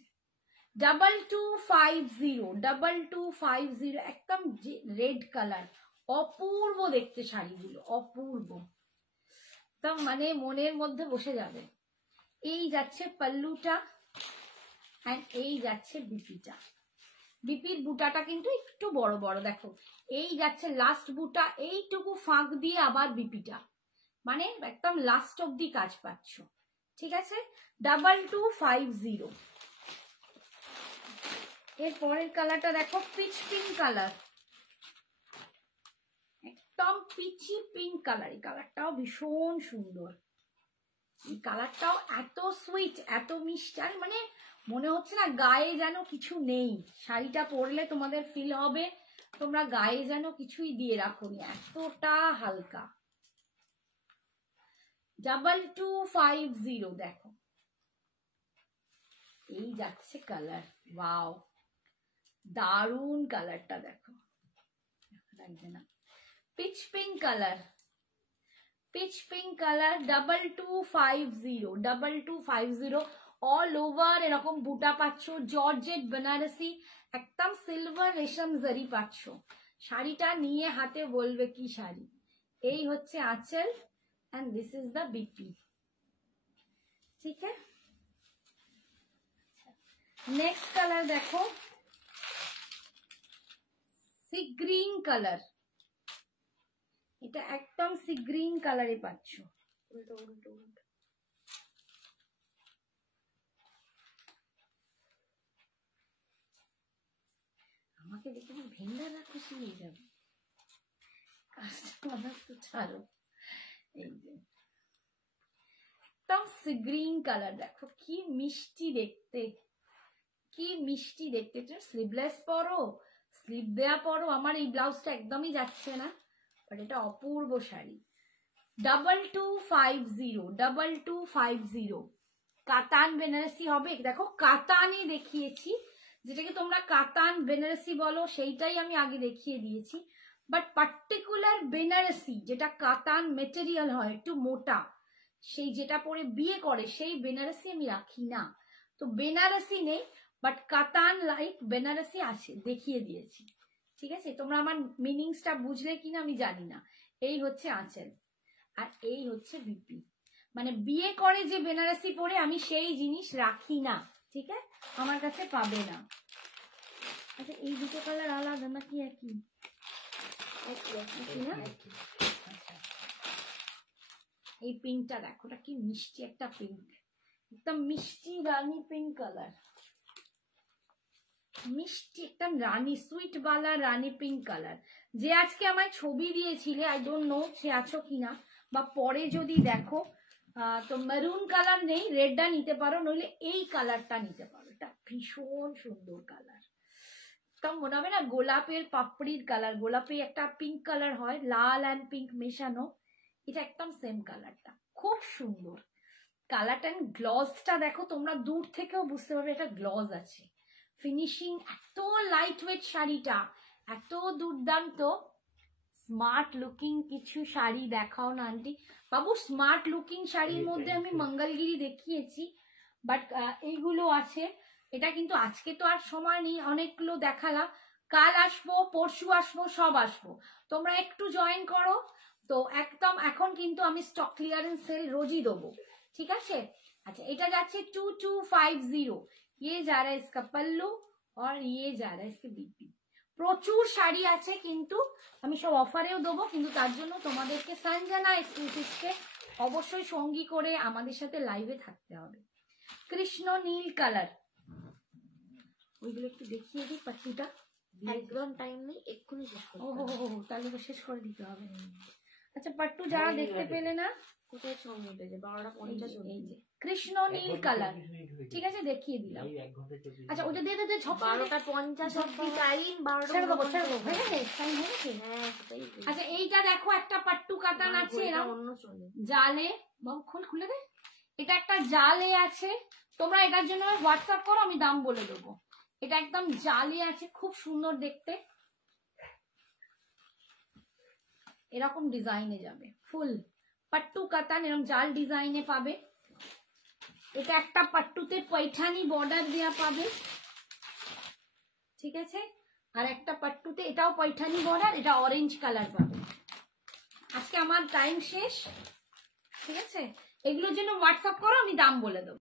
2250, একদম রেড কালার, অপূর্ব দেখতে শাড়িগুলো, অপূর্ব, একদম মানে মনের মধ্যে বসে যাবে। এই যাচ্ছে পাল্লুটা, আর এই যাচ্ছে বিপিটা। বিপির বুটাটা কিন্তু একটু বড় বড় দেখো, এই যাচ্ছে লাস্ট বুটা, এইটুকু ফাঁক দিয়ে আবার বিপিটা, মানে একদম লাস্ট অব্দি কাজ পাচ্ছ, ঠিক আছে। 2250। এর পরের কালারটা দেখো, পিচ পিঙ্ক কালার, একদম পিচি পিঙ্ক কালার। এই কালারটাও ভীষণ সুন্দর, এই কালারটাও এত সুইট, এত মিষ্টি, আর মানে মনে হচ্ছে না গায়ে যেন কিছু নেই। শাড়িটা পরলে তোমাদের ফিল হবে তোমরা গায়ে যেন কিছুই দিয়ে রাখোনি, এতটা হালকা। 2250 দেখো, এই যাচ্ছে কালার, ওয়াও দারুন কালারটা দেখো, লাগবে না, pitch pink colour, pitch pink colour. 2250 all over এরকম বুটা পাচ্ছ, জর্জেট বেনারসি, একদম সিলভার রেশম জারি পাচ্ছ। শাড়িটা নিয়ে হাতে বলবে কি শাড়ি। এই হচ্ছে আঁচল, and this is the BP, ঠিক আছে। নেক্সট কালার দেখো, সি গ্রিন কালার, এটা একদম সি গ্রিন কালারে পাচ্ছ, উল্টো উল্টো উল্টো। আমাকে দেখে না ভেন্ডাররা খুশি হয়ে যাবে, কাস্টমার তো ছাড়ো। এই যে একদম সি গ্রিন কালার দেখো, কি মিষ্টি দেখতে, কি মিষ্টি দেখতে। স্লিভলেস পরো, স্লিভ দেয়া পরো, আমার এই ব্লাউজটা একদমই যাচ্ছে না, বাট এটা অপূর্ব শাড়ি। 2250 কাতান বেনারসি হবে, দেখো কাতানই দেখিয়েছি, যেটাকে তোমরা কাতান বেনারসি বলো সেইটাই আমি আগে দেখিয়ে দিয়েছি, বাট পার্টিকুলার বেনারসি যেটা কাতান মেটেরিয়াল হয় একটু মোটা, সেই যেটা পরে বিয়ে করে সেই বেনারসি আমি রাখি না। তো বেনারসি নেই, বাট কাতান লাইক বেনারসি আছে, দেখিয়ে দিয়েছি, ঠিক আছে। তোমরা আমার মিনিংসটা বুঝলে কিনা আমি জানি না। এই হচ্ছে আঁচল, আর এই হচ্ছে বিপি, মানে বিয়ে করে যে বেনারসি পরে আমি সেই জিনিস রাখি না, ঠিক আছে, আমার কাছে পাবে না। আচ্ছা এই দুটো কালার আলাদা নাকি একই? না, এই পিঙ্কটা দেখো, ওটা কি মিষ্টি একটা পিঙ্ক, একদম মিষ্টি রানী পিঙ্ক কালার, মিষ্টি একদম রানী সুইট বালা রানী পিঙ্ক কালার। যে আজকে আমায় ছবি দিয়েছিলে, আই ডোন্ট নো সে আছো কিনা, বা পরে যদি দেখো, তো মেরুন কালার নেই, রেডটা নিতে পারো, নইলে এই কালারটা নিতে পারো, এটা ভীষণ সুন্দর কালার, একদম মনে হবে না গোলাপের পাপড়ির কালার, গোলাপে একটা পিঙ্ক কালার হয়, লাল অ্যান্ড পিঙ্ক মেশানো, এটা একদম সেম কালারটা, খুব সুন্দর কালারটা। গ্লসটা দেখো, তোমরা দূর থেকেও বুঝতে পারবে এটা গ্লস আছে, ফিনিশিং এত লাইট ওয়েট, শাড়িটা এত দুর্দান্ত। স্মার্ট লুকিং কিছু শাড়ি দেখাও না আন্টি। বাবু স্মার্ট লুকিং শাড়ির মধ্যে আমি মঙ্গলগিরি দেখিয়েছি, বাট এইগুলো আছে, এটা কিন্তু আজকে তো আর সময় নেই, অনেকগুলো দেখালাম, কাল আসবো, পরশু আসবো, সব আসবো, তোমরা একটু জয়েন করো। তো একদম এখন কিন্তু আমি স্টক ক্লিয়ারেন্স সেল রোজই দেবো, ঠিক আছে। আচ্ছা এটা যাচ্ছে 2250, ये जा रहा है इसका पल्लू और ये जा रहा है इसके बीपी। প্রচুর শাড়ি আছে, কিন্তু আমি সব অফারেও দেবো, কিন্তু তার জন্য তোমাদেরকে সঞ্জনা এক্সক্লুসিভকে অবশ্যই সঙ্গী করে আমাদের সাথে লাইভে থাকতে হবে। কৃষ্ণ নীল কালার, ওইগুলো একটু দেখিয়ে দিই পাট্টুটা, একদম টাইম নেই, এক্ষুনি শেষ করতে ও তাহলে তো শেষ করে দিতে হবে। আচ্ছা পাট্টু যারা দেখতে পেলে না, কোথায় সময় উঠেছে 12:50 এই যে কৃষ্ণ নীল কালার, ঠিক আছে দেখিয়ে দিলাম। আচ্ছা ওটা দিয়ে দিতে 12:50 অব্দি টাইম, 12:50 হয়ে গেছে টাইম হয়ে গেছে। হ্যাঁ সেটাই। আচ্ছা এইটা দেখো একটা পাট্টু কাতান আছে, অন্য চলে জালে, বাবু খুলে দে, এটা একটা জালে আছে, তোমরা এটার জন্য হোয়াটসঅ্যাপ করো, আমি দাম বলে দেবো। এটা একদম জালি আছে, খুব সুন্দর দেখতে, এরকম ডিজাইনে যাবে, ফুল পাট্টু কাতান এরকম জাল ডিজাইনে পাবে। এটা একটা পাট্টুতে পৈঠানি বর্ডার দেওয়া পাবে, ঠিক আছে, আর একটা পাট্টুতে এটাও পৈঠানি বর্ডার, এটা অরেঞ্জ কালার পাবে। আজকে আমার টাইম শেষ, ঠিক আছে, এগুলোর জন্য হোয়াটসঅ্যাপ করো, আমি দাম বলে দেবো।